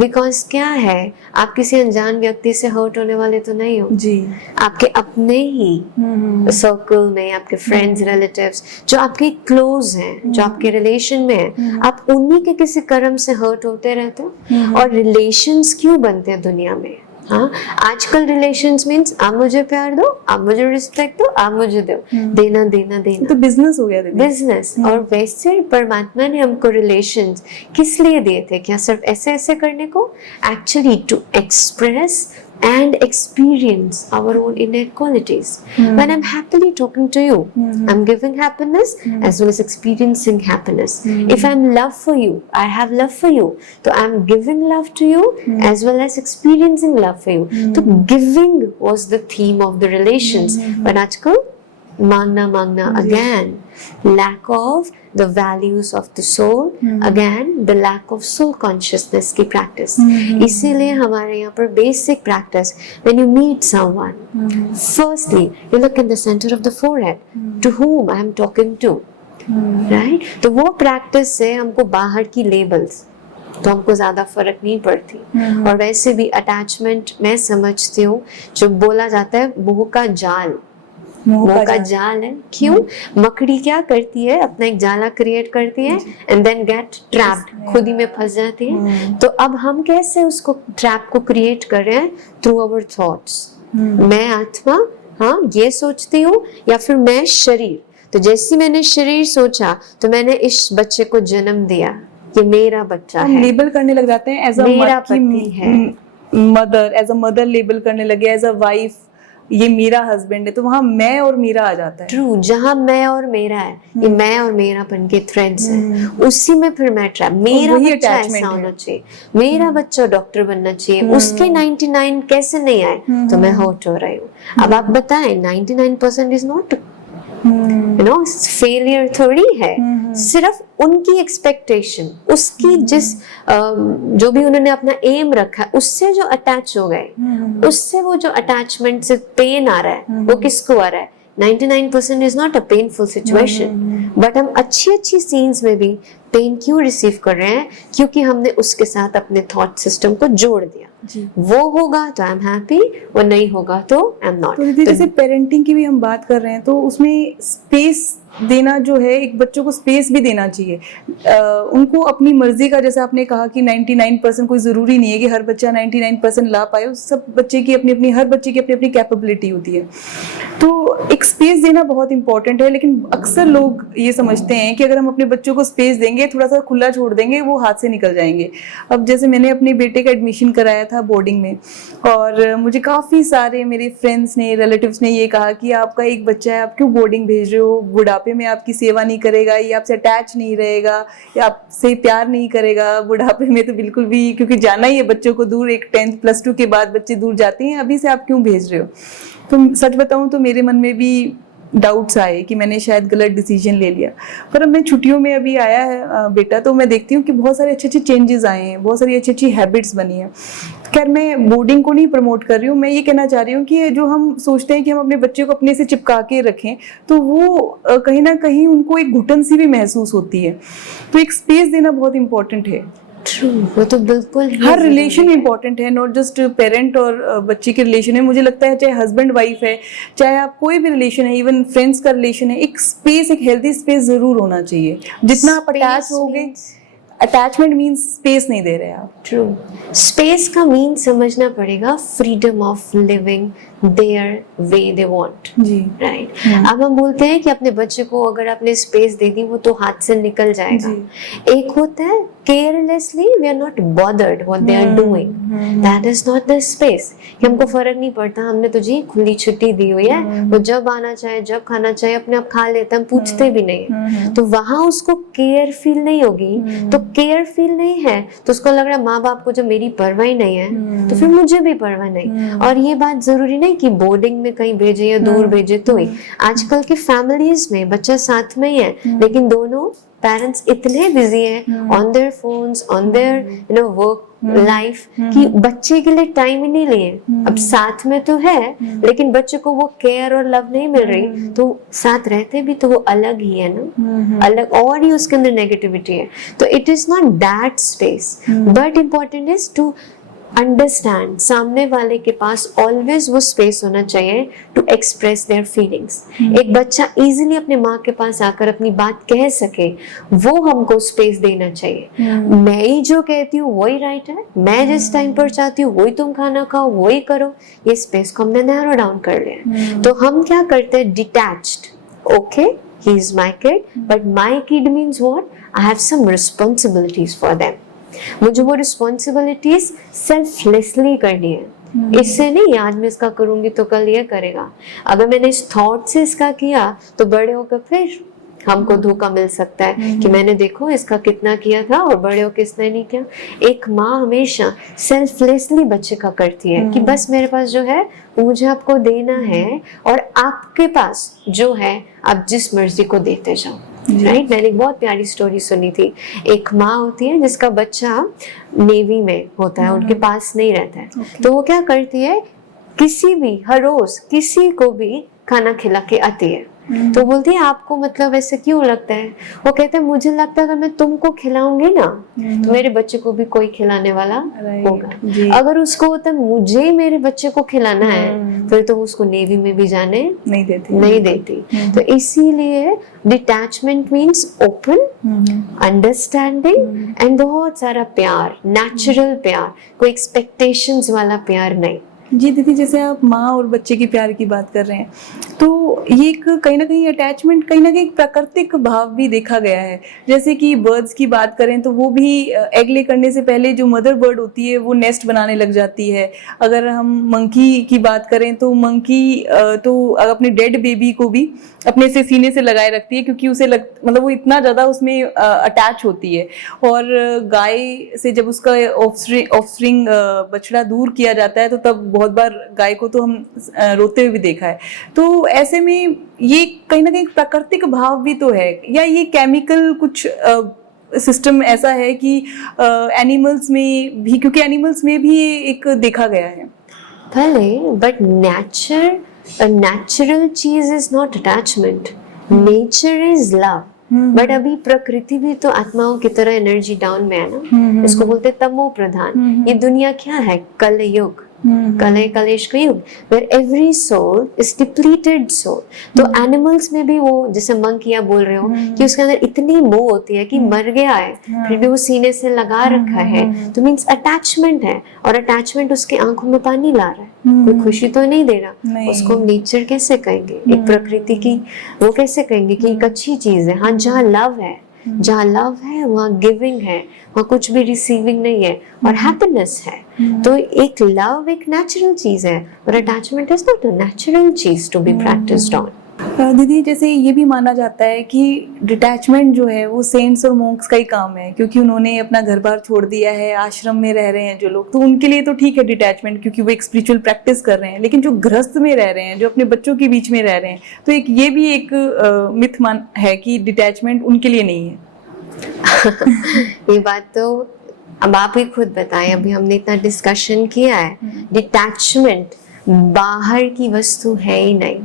बिकॉज क्या है, आप किसी अनजान व्यक्ति से हर्ट होने वाले तो नहीं हो जी, आपके अपने ही सर्कल में, आपके फ्रेंड्स रिलेटिव्स जो आपके क्लोज हैं, जो आपके रिलेशन में हैं, आप उन्हीं के किसी कर्म से हर्ट होते रहते हो। और रिलेशंस क्यों बनते हैं दुनिया में? हाँ, आजकल रिलेशंस मीन्स आप मुझे प्यार दो, आप मुझे रिस्पेक्ट दो, आप मुझे दो, देना देना देना, तो बिजनेस हो गया बिजनेस। और वैसे परमात्मा ने हमको रिलेशंस किस लिए दिए थे? क्या सिर्फ ऐसे ऐसे करने को? Actually to express and experience our own inner qualities. When I'm happily talking to you, I'm giving happiness as well as experiencing happiness. If I'm love for you, I have love for you, so I'm giving love to you as well as experiencing love for you. So giving was the theme of the relations. But आजकल मांगना again, lack of the values of the soul, again the lack of soul consciousness की practice. इसीलिए हमारे यहाँ पर basic practice, when you meet someone, firstly you look in the center of the forehead, to whom I am talking to, right? तो वो practice से हमको बाहर की labels तो हमको ज्यादा फर्क नहीं पड़ती। और वैसे भी अटैचमेंट मैं समझती हूँ जो बोला जाता है मोह का जाल, मोह का जाल है। क्यों? मकड़ी क्या करती है, अपना एक जाला क्रिएट करती है एंड देन गेट ट्रैप्ड, खुद ही में फंस जाती है। तो अब हम कैसे उसको ट्रैप को क्रिएट कर रहे हैं? Through our thoughts. मैं आत्मा, हाँ ये सोचती हूँ, या फिर मैं शरीर। तो जैसे मैंने शरीर सोचा तो मैंने इस बच्चे को जन्म दिया, ये मेरा बच्चा है। लेबल करने लग जाते हैं एज अ मेरा पति है, mother, as a mother label करने लगे, एज अ वाइफ ये मेरा हस्बैंड है, तो वहां मैं और मेरा आ जाता है। ट्रू, जहां मैं और मेरा है, ये मैं और मेरा बन के थ्रेड्स है, उसी में फिर मैं ट्रैप। मेरा बच्चा ऐसा होना चाहिए, मेरा बच्चा डॉक्टर बनना चाहिए, उसके 99 कैसे नहीं आए, तो मैं हर्ट हो रही हूँ। अब आप बताएं 99% is not you know failure थोड़ी है, सिर्फ उनकी एक्सपेक्टेशन, उसकी जिस जो भी उन्होंने अपना एम रखा है उससे जो अटैच हो गए, उससे वो जो अटैचमेंट से पेन आ रहा है वो किसको आ रहा है? 99% is not a painful situation, but हम अच्छी सीन्स में भी पेन क्यों रिसीव कर रहे हैं? क्योंकि हमने उसके साथ अपने थॉट सिस्टम को जोड़ दिया। वो होगा तो आई एम हैप्पी, वो नहीं होगा तो आई एम नॉट। तो दीदी जैसे पेरेंटिंग की भी हम बात कर रहे हैं तो उसमें स्पेस देना जो है, एक बच्चों को स्पेस भी देना चाहिए, उनको अपनी मर्जी का, जैसे आपने कहा कि 99% कोई जरूरी नहीं है कि हर बच्चा 99% ला पाए, सब बच्चे की अपनी अपनी, हर बच्चे की अपनी अपनी कैपेबिलिटी होती है। तो एक स्पेस देना बहुत इंपॉर्टेंट है, लेकिन अक्सर लोग ये समझते हैं कि अगर हम अपने बच्चों को स्पेस देंगे, थोड़ा सा खुला छोड़ देंगे, वो हाथ से निकल जाएंगे। अब जैसे मैंने अपने बेटे का एडमिशन कराया था बोर्डिंग में, और मुझे काफी सारे मेरे फ्रेंड्स ने, रिलेटिव्स ने ये कहा कि आपका एक बच्चा है, आप क्यों बोर्डिंग भेज रहे हो? बुढ़ापे में आपकी सेवा नहीं करेगा, या आपसे अटैच नहीं रहेगा, या आपसे प्यार नहीं करेगा। बुढ़ापे में तो बिल्कुल भी, क्योंकि जाना ही है बच्चों को दूर, एक 10th +2 के बाद बच्चे दूर जाते हैं, अभी से आप क्यों भेज रहे हो? तो सच बताऊं तो मेरे मन में भी डाउट्स आए कि मैंने शायद गलत डिसीजन ले लिया। पर अब मैं छुट्टियों में अभी आया है बेटा, तो मैं देखती हूँ कि बहुत सारे अच्छे चेंजेस आए हैं, बहुत सारी अच्छी हैबिट्स बनी है। खैर मैं बोर्डिंग को नहीं प्रमोट कर रही हूँ, मैं ये कहना चाह रही हूँ कि जो हम सोचते हैं कि हम अपने बच्चे को अपने से चिपका के रखें, तो वो कहीं ना कहीं उनको एक घुटन सी भी महसूस होती है। तो एक स्पेस देना बहुत इंपॉर्टेंट है। ट्रू, वो तो बिल्कुल ही हर जरूरी रिलेशन है। इंपॉर्टेंट है, नॉट जस्ट पेरेंट और बच्चे के रिलेशन है। मुझे लगता है चाहे हस्बैंड वाइफ है, चाहे आप कोई भी रिलेशन है, इवन फ्रेंड्स का रिलेशन है, एक स्पेस, एक हेल्दी स्पेस जरूर होना चाहिए। जितना आप अटैच Space होगे, means- अटैचमेंट मीन्स स्पेस नहीं दे रहे आप। ट्रू, स्पेस का मीन समझना पड़ेगा freedom of living their way they want, जी राइट। अब हम बोलते हैं कि अपने बच्चे को अगर आपने स्पेस दे दी वो तो हाथ से निकल जाएगा। एक होता है carelessly we are not bothered what they are doing, that is not the space. कि हमको फर्क नहीं पड़ता, हमने तो जी खुली छुट्टी दी हुई है, वो जब आना चाहे जब खाना चाहे अपने आप खा लेता, हम पूछते भी नहीं है। तो वहां उसको केयर फील नहीं होगी, तो केयर फील नहीं है तो उसको लग रहा है माँ बाप को जब मेरी परवाह ही नहीं है तो फिर मुझे भी परवाह नहीं। और ये बात जरूरी नहीं कि बोर्डिंग में कहीं भेजे या दूर भेजे तो ही। आजकल के फैमिलीज में बच्चा साथ में ही है लेकिन दोनों पेरेंट्स इतने बिजी हैं on their phones, on their work life कि बच्चे के लिए टाइम ही नहीं लिए। अब साथ में तो है लेकिन बच्चे को वो केयर और लव नहीं मिल रही, तो साथ रहते भी तो वो अलग ही है ना, अलग और ही उसके अंदर नेगेटिविटी है। तो it is not that space, but important is to understand सामने वाले के पास ऑलवेज वो स्पेस होना चाहिए टू एक्सप्रेस देयर फीलिंग्स। एक बच्चा इजीली अपने माँ के पास आकर अपनी बात कह सके, वो हमको स्पेस देना चाहिए। मैं ही जो कहती हूँ वही राइट है, मैं जिस टाइम पर चाहती हूँ वही तुम खाना खाओ, वही करो, ये स्पेस को हमने नैरो डाउन कर लिया। तो हम क्या करते हैं, detached, okay he is my kid but my kid means what, I have some responsibilities for them. मुझे वो रिस्पॉन्सिबिलिटीज सेल्फलेसली करनी है, इससे नहीं आज मैं इसका करूंगी तो कल ये करेगा। अगर मैंने इस थॉट से इसका किया तो बड़े होकर फिर हमको धोखा मिल सकता है कि मैंने देखो इसका कितना किया था और बड़े होकर इसने नहीं किया। एक माँ हमेशा सेल्फलेसली बच्चे का करती है कि बस मेरे पास जो है मुझे आपको देना है और आपके पास जो है आप जिस मर्जी को देते जाओ, राइट। मैंने एक बहुत प्यारी स्टोरी सुनी थी। एक माँ होती है जिसका बच्चा नेवी में होता है, उनके पास नहीं रहता है, तो वो क्या करती है, किसी भी हर रोज किसी को भी खाना खिला के आती है। तो बोलती है आपको मतलब ऐसे क्यों लगता है, वो कहते हैं मुझे लगता है अगर मैं तुमको खिलाऊंगी ना तो मेरे बच्चे को भी कोई खिलाने वाला होगा। अगर उसको होता है मुझे मेरे बच्चे को खिलाना है फिर तो उसको नेवी में भी जाने नहीं देती। तो इसीलिए detachment means open understanding and बहुत सारा प्यार, नेचुरल प्यार, कोई एक्सपेक्टेशंस वाला प्यार नहीं। जी दीदी, जैसे आप माँ और बच्चे की प्यार की बात कर रहे हैं तो ये एक कहीं ना कहीं अटैचमेंट, कहीं ना कहीं एक प्राकृतिक भाव भी देखा गया है। जैसे कि बर्ड्स की बात करें तो वो भी एग ले करने से पहले जो मदर बर्ड होती है वो नेस्ट बनाने लग जाती है। अगर हम मंकी की बात करें तो मंकी तो अपने डेड बेबी को भी अपने से सीने से लगाए रखती है क्योंकि उसे मतलब वो इतना ज्यादा उसमें अटैच होती है। और गाय से जब उसका ऑफस्प्रिंग बछड़ा दूर किया जाता है तो तब बहुत बार गाय को तो हम रोते हुए भी देखा है। तो ऐसे में ये कहीं ना कहीं प्राकृतिक भाव भी तो है, या ये केमिकल कुछ सिस्टम ऐसा है कि एनिमल्स में भी, क्योंकि एनिमल्स में भी एक देखा गया है भले, बट नेचुरल चीज is not attachment, nature is love. But अभी प्रकृति भी तो आत्माओं की तरह एनर्जी डाउन में है ना, इसको बोलते तमो प्रधान। ये दुनिया क्या है, कल युग, कलेश का युग, where every soul is depleted soul। तो एनिमल्स में भी वो, जैसे मंकी बोल रहे हो कि उसके अंदर इतनी मोह होती है कि मर गया है फिर भी वो सीने से लगा रखा है, तो मीन्स अटैचमेंट है। और अटैचमेंट उसकी आंखों में पानी ला रहा है, कोई खुशी तो नहीं दे रहा। उसको हम नेचर कैसे कहेंगे, एक प्रकृति की वो कैसे कहेंगे कि एक अच्छी चीज है। हाँ, जहाँ लव है वहाँ गिविंग है, वहाँ कुछ भी रिसीविंग नहीं है और हैप्पीनेस है। तो एक लव एक नेचुरल चीज है और attachment is not a natural चीज टू बी प्रैक्टिस्ड ऑन। दीदी, जैसे ये भी माना जाता है कि डिटैचमेंट जो है वो सेंट्स और मोंक्स का ही काम है, क्योंकि उन्होंने अपना घर बार छोड़ दिया है, आश्रम में रह रहे हैं जो लोग, तो उनके लिए तो ठीक है डिटैचमेंट क्योंकि वो एक स्पिरिचुअल प्रैक्टिस कर रहे हैं। लेकिन जो गृहस्थ में रह रहे हैं, जो अपने बच्चों के बीच में रह रहे हैं, तो एक ये भी एक मिथ मान है कि डिटैचमेंट उनके लिए नहीं है। ये बात तो अब आप ही खुद बताएं, अभी हमने इतना डिस्कशन किया है, डिटैचमेंट बाहर की वस्तु है ही नहीं।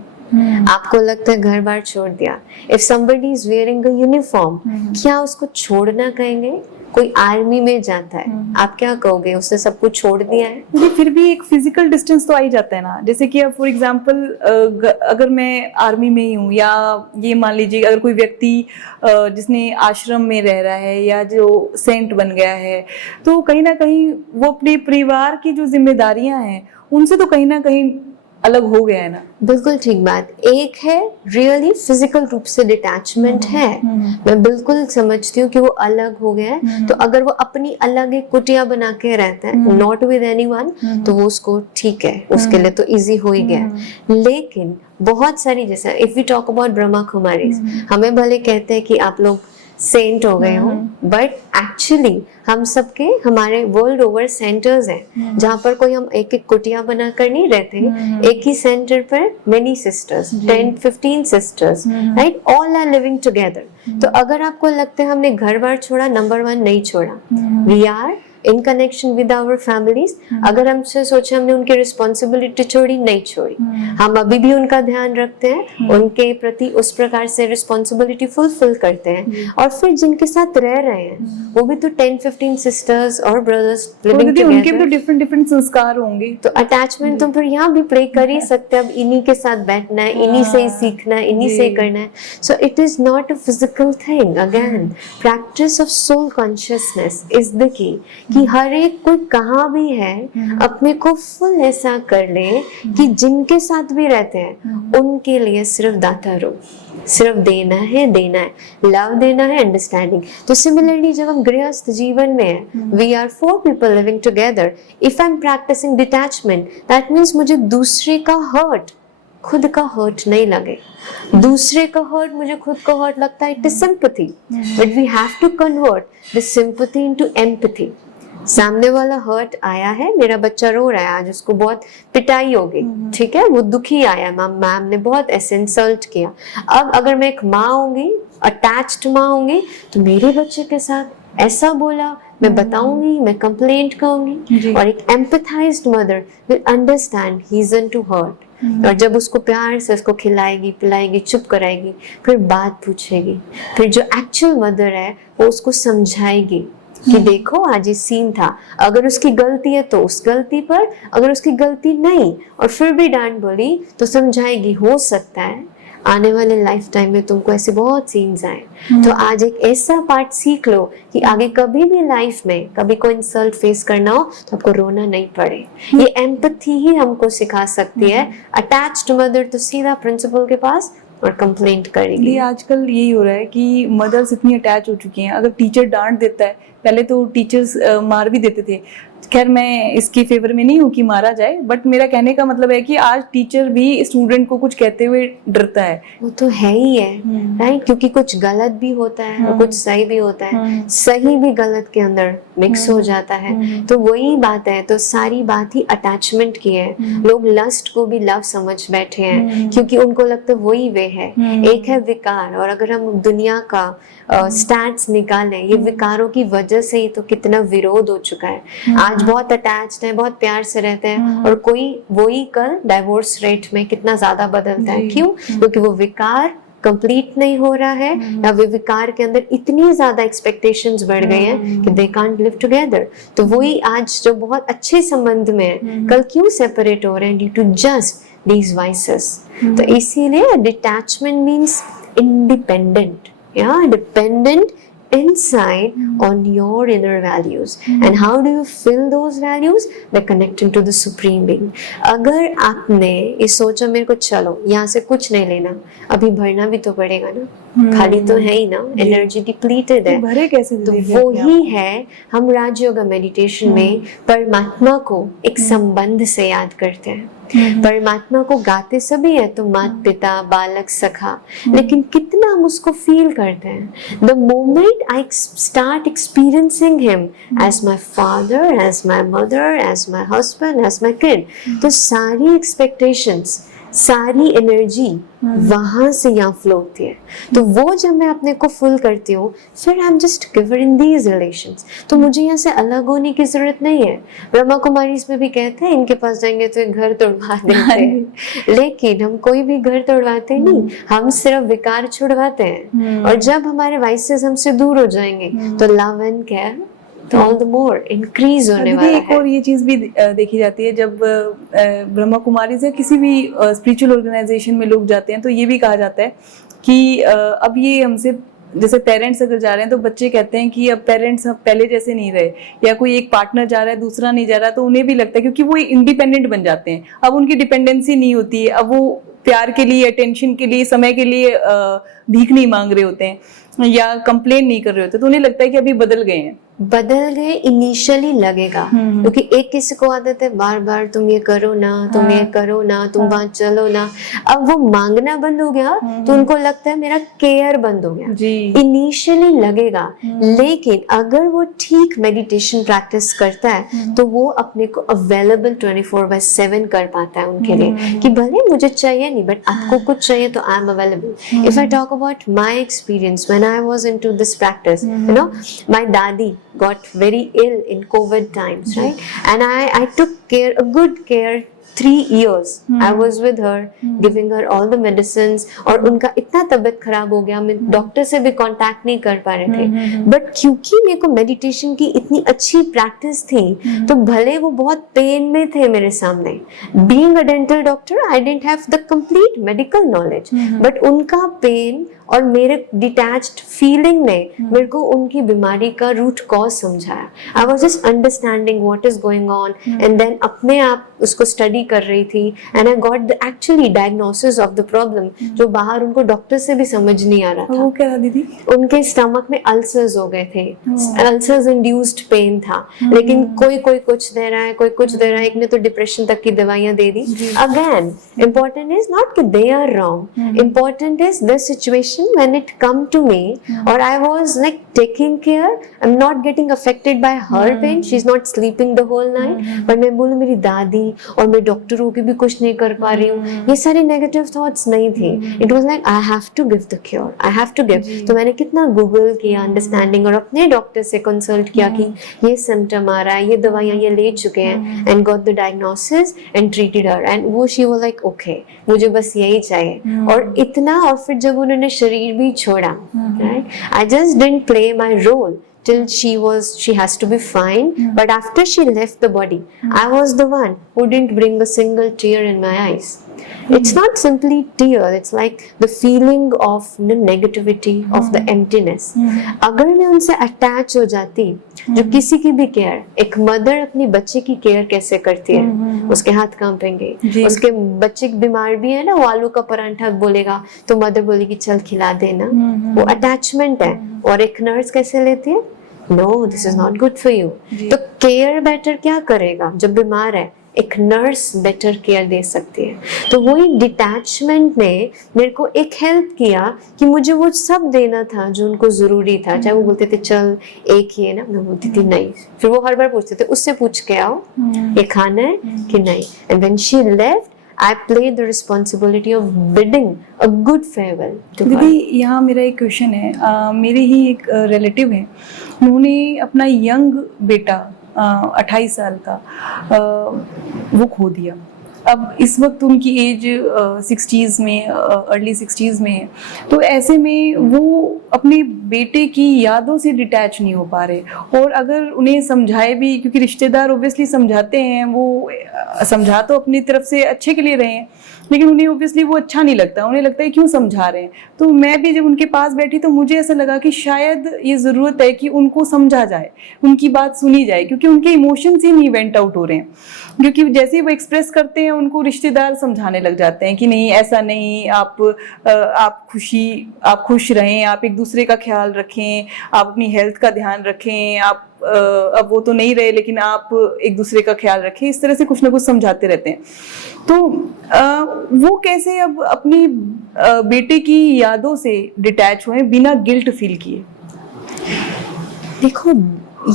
आपको लगता है घर बार छोड़ दिया, if somebody is wearing a uniform, क्या उसको छोड़ना कहेंगे? कोई आर्मी में जाता है, आप क्या कहोगे, उसने सब कुछ छोड़ दिया है? मुझे फिर भी एक फिजिकल डिस्टेंस तो आ ही जाता है ना। जैसे कि अब फॉर एग्जांपल अगर मैं आर्मी में ही हूँ, या ये मान लीजिए अगर कोई व्यक्ति जिसने आश्रम में रह रहा है या जो सेंट बन गया है, तो कहीं ना कहीं वो अपने परिवार की जो जिम्मेदारियां हैं उनसे तो कहीं ना कहीं अलग हो गया है ना। बिल्कुल ठीक बात। एक है रियली फिजिकल रूप से डिटैचमेंट है, मैं बिल्कुल समझती हूँ कि वो अलग हो गया है। तो अगर वो अपनी अलग एक कुटिया बना के रहता है, नॉट विद एनीवन, तो वो उसको ठीक है, उसके लिए तो इजी हो ही गया। लेकिन बहुत सारी, जैसे if we talk about Brahma Kumaris, हमें भले कहते हैं कि आप लोग सेंट हो गए हो, बट एक्चुअली हम सबके हमारे वर्ल्ड ओवर सेंटर्स हैं जहाँ पर कोई हम एक एक कुटिया बनाकर नहीं रहते। एक ही सेंटर पर many sisters, 10-15 sisters, right, all are living together. तो अगर आपको लगता है हमने घर बार छोड़ा, नंबर 1 नहीं छोड़ा, we are in connection with our families. अगर हमसे सोचे हमने उनकी रिस्पॉन्सिबिलिटी छोड़ी, नहीं छोड़ी, हम अभी भी उनका ध्यान रखते हैं, उनके प्रति उस प्रकार से रिस्पॉन्सिबिलिटी फुलफिल करते हैं। और फिर जिनके साथ रह रहे हैं वो भी तो 10-15 सिस्टर्स और ब्रदर्स लिविंग टुगेदर, उनके भी तो डिफरेंट संस्कार होंगे। तो अटैचमेंट तो फिर यहाँ भी प्ले कर ही सकते हैं। अब इन्हीं के साथ बैठना है, इन्हीं से ही सीखना है, इन्हीं से ही करना है। So it is not a physical thing. Again, practice of soul consciousness is the key, कि हर एक कोई कहाँ भी है अपने को फुल ऐसा कर ले कि जिनके साथ भी रहते हैं उनके लिए सिर्फ दाता रो, सिर्फ देना है, लव देना है, अंडरस्टैंडिंग। तो सिमिलरली जब हम गृहस्थ जीवन में है, we are 4 people living together, if I am practising detachment, that means मुझे दूसरे का हर्ट, खुद का हर्ट नहीं लगे। दूसरे का हर्ट मुझे खुद का हर्ट लगता है, it is sympathy, but we have to convert the sympathy into empathy. सामने वाला हर्ट आया है, मेरा बच्चा रो रहा है, आज उसको बहुत पिटाई होगी, ठीक है, वो दुखी आया, मैम ने बहुत ऐसे इंसल्ट किया। अब अगर मैं एक माँ होंगी, अटैच्ड माँ होंगी, तो मेरे बच्चे के साथ ऐसा बोला, मैं बताऊंगी, मैं कंप्लेंट करूंगी। और एक empathised mother will understand reason to hurt, और जब उसको प्यार से उसको खिलाएगी, पिलाएगी, चुप कराएगी, फिर बात पूछेगी, फिर जो एक्चुअल मदर है वो उसको समझाएगी कि देखो आज ये सीन था, अगर उसकी गलती है तो उस गलती पर, अगर उसकी गलती नहीं और फिर भी डांट बोली तो समझाएगी, हो सकता है आने वाले लाइफ टाइम में तुमको ऐसे बहुत सीन्स आए, तो आज एक ऐसा पार्ट सीख लो कि आगे कभी भी लाइफ में कभी कोई इंसल्ट फेस करना हो तो आपको रोना नहीं पड़े। ये एम्पैथी ही हमको सिखा सकती है। अटैच्ड मदर तो सीधा प्रिंसिपल के पास और कंप्लेंट करेगी। आजकल यही हो रहा है कि मदर्स इतनी अटैच हो चुकी हैं, अगर टीचर डांट देता है, पहले तो टीचर्स मार भी देते थे, खैर मैं इसकी फेवर में नहीं हूँ कि मारा जाए, बट मेरा कहने का मतलब है कि आज टीचर भी स्टूडेंट को कुछ कहते हुए डरता है। वो तो है ही है, राइट, क्योंकि कुछ गलत भी होता है और कुछ सही भी होता है, सही भी गलत के अंदर मिक्स हो जाता है। तो वही बात है, तो सारी बात ही अटैचमेंट की है। लोग लस्ट को भी लव समझ बैठे हैं क्योंकि उनको लगता है वही वे है। एक है विकार, और अगर हम दुनिया का स्टैट्स निकालें, ये विकारों की वजह से ही तो कितना विरोध हो चुका है। आज बहुत अटैच्ड है, बहुत प्यार से रहते हैं, और कोई वही कल डाइवोर्स रेट में कितना ज्यादा बदलता है। क्यों? क्योंकि वो विकार कंप्लीट नहीं हो रहा है, या वे विकार के अंदर इतनी ज्यादा एक्सपेक्टेशंस बढ़ गए हैं कि दे कांट लिव टुगेदर। तो वही आज जो बहुत अच्छे संबंध में है, कल क्यों सेपरेट हो रहे हैं? Due to just these voices. तो इसीलिए डिटैचमेंट मीन्स इंडिपेंडेंट, या dependent inside on your inner values. And how do you fill those values? By connecting to the supreme being. अगर आपने ये सोचा मेरे को चलो यहाँ से कुछ नहीं लेना, अभी भरना भी तो पड़ेगा ना, खाली तो है ही ना, एनर्जी डिप्लीटेड है, भरे कैसे? तो वो ही है हम राजयोगा मेडिटेशन में परमात्मा को एक संबंध से याद करते हैं। परमात्मा को गाते सभी है, तो माता पिता बालक सखा, लेकिन कितना हम उसको फील करते हैं? The moment I start experiencing him as my father, as my mother, as my husband, as my kid, तो सारी एक्सपेक्टेशंस सारी एनर्जी वहां से यहाँ फ्लो होती है। तो वो जब मैं अपने को फुल करती हूँ, फिर I am just giver in these relations. तो मुझे यहाँ से अलग होने की जरूरत नहीं है। ब्रह्मा कुमारी इसमें भी कहते हैं इनके पास जाएंगे तो एक घर तोड़वा देते हैं, लेकिन हम कोई भी घर तोड़वाते नहीं, हम सिर्फ विकार छुड़वाते हैं। और जब हमारे वाइसेस हमसे दूर हो जाएंगे तो लव एंड केयर तो ऑल द मोर इंक्रीज होने वाला है। एक और ये चीज भी देखी जाती है, जब ब्रह्मा कुमारी से किसी भी स्पिरिचुअल ऑर्गेनाइजेशन में लोग जाते हैं तो ये भी कहा जाता है कि अब ये हमसे, जैसे पेरेंट्स अगर जा रहे हैं तो बच्चे कहते हैं कि अब पेरेंट्स अब पहले जैसे नहीं रहे, या कोई एक पार्टनर जा रहा है दूसरा नहीं जा रहा, तो उन्हें भी लगता है, क्योंकि वो इंडिपेंडेंट बन जाते हैं, अब उनकी डिपेंडेंसी नहीं होती है, अब वो प्यार के लिए, अटेंशन के लिए, समय के लिए भीख नहीं मांग रहे होते हैं या कंप्लेन नहीं कर रहे होते, तो उन्हें लगता है कि अभी बदल गए हैं। बदल गए इनिशियली लगेगा, क्योंकि एक किसी को आदत है बार बार तुम ये करो ना, तुम ये करो ना, तुम वहां चलो ना। अब वो मांगना बंद हो गया तो उनको लगता है मेरा केयर बंद हो गया। इनिशियली लगेगा, लेकिन अगर वो ठीक मेडिटेशन प्रैक्टिस करता है तो वो अपने को अवेलेबल 24/7 कर पाता है उनके लिए, कि भले मुझे चाहिए नहीं बट आपको कुछ चाहिए तो I am available. If I talk about my experience when I was into this practice, you know, my दादी got very ill in COVID times, right? And I took care, a good care, 3 years. I was with her, giving her all the medicines. और उनका इतना तबीयत खराब हो गया, मैं doctor से भी कांटेक्ट नहीं कर पा रहे थे, बट क्योंकि मेरे को मेडिटेशन की इतनी अच्छी प्रैक्टिस थी तो भले वो बहुत पेन में थे मेरे सामने, being a dental doctor I didn't have the complete medical knowledge, but उनका पेन और मेरे डिटैच्ड फीलिंग ने मेरे को उनकी बीमारी का रूट कॉज समझाया। I was just understanding what is going on, and then अपने आप उसको स्टडी कर रही थी, and I got the actually diagnosis of the problem, जो बाहर उनको डॉक्टर से भी समझ नहीं आ रहा था। वो क्या था दीदी? उनके स्टमक में अल्सर्स हो गए थे, अल्सर्स इंड्यूस्ड पेन था, लेकिन कोई कुछ दे रहा है, कोई कुछ दे रहा है, एक ने तो डिप्रेशन तक की दवाइयां दे दी। अगेन इम्पोर्टेंट इज नॉट कि they are wrong, important is the situation when it come to me, or I was like taking care, I'm not getting affected by her pain, she's not sleeping the whole night, but मैं बोलूं मेरी दादी और मैं doctor होके भी कुछ नहीं कर पा रही हूँ, ये सारे नेगेटिव थॉट्स नहीं थे। It was like I have to give the cure, I have to give। तो मैंने कितना गूगल किया अंडरस्टैंडिंग, और अपने डॉक्टर से कंसल्ट किया कि ये सिम्टम आ रहा है, ये दवाइयाँ ये ले चुके हैं, and got the diagnosis and treated her, and वो she was like okay, मुझे बस यही चाहिए। और इतना, और फिर जब उन्होंने शरीर भी छोड़ा, right? I just didn't play my role till she has to be fine, but after she left the body, I was the one who didn't bring a single tear in my eyes. It's not simply tear, it's like the feeling of the negativity, of the emptiness. अगर मैं उनसे attach हो जाती, जो किसी की भी care, एक मदर अपनी बच्चे की केयर कैसे करती है, उसके हाथ कांपेंगे, उसके बच्चे बीमार भी है ना, वो आलू का परांठा बोलेगा तो मदर बोलेगी चल खिला देना, वो अटैचमेंट है। और एक नर्स कैसे लेती है, no this is not good for you. तो केयर बेटर क्या करेगा, जब बीमार है एक नर्स बेटर केयर दे सकती है। तो वही डिटैचमेंट ने मेरे को एक हेल्प किया कि मुझे वो सब देना था जो उनको जरूरी था। चाहे वो बोलते थे चल एक ही है ना, मैं बोलती थी नहीं, फिर वो हर बार पूछते थे उससे पूछ के आओ ये खाना है कि नहीं। And when she left I played the responsibility of bidding a good farewell to her. दीदी यहाँ मेरा एक क्वेश्चन है, मेरे ही एक रिलेटिव है, उन्होंने अपना यंग बेटा 28 साल का वो खो दिया। अब इस वक्त उनकी एज 60s में, अर्ली 60s में है, तो ऐसे में वो अपने बेटे की यादों से डिटैच नहीं हो पा रहे। और अगर उन्हें समझाए भी, क्योंकि रिश्तेदार ओब्वियसली समझाते हैं, वो समझा तो अपनी तरफ से अच्छे के लिए रहे हैं, लेकिन उन्हें ओब्वियसली वो अच्छा नहीं लगता, उन्हें लगता है क्यों समझा रहे हैं। तो मैं भी जब उनके पास बैठी तो मुझे ऐसा लगा कि शायद ये ज़रूरत है कि उनको समझा जाए, उनकी बात सुनी जाए, क्योंकि उनके इमोशंस ही नहीं वेंट आउट हो रहे हैं। क्योंकि जैसे ही वो एक्सप्रेस करते हैं उनको रिश्तेदार समझाने लग जाते हैं कि नहीं ऐसा नहीं, आप खुश रहें, आप एक दूसरे का ख्याल रखें, आप अपनी हेल्थ का ध्यान रखें, आप अब वो तो नहीं रहे लेकिन आप एक दूसरे का ख्याल रखें, इस तरह से कुछ ना कुछ समझाते रहते हैं। तो वो कैसे अब अपनी बेटे की यादों से डिटैच हुए बिना गिल्ट फील किए? देखो,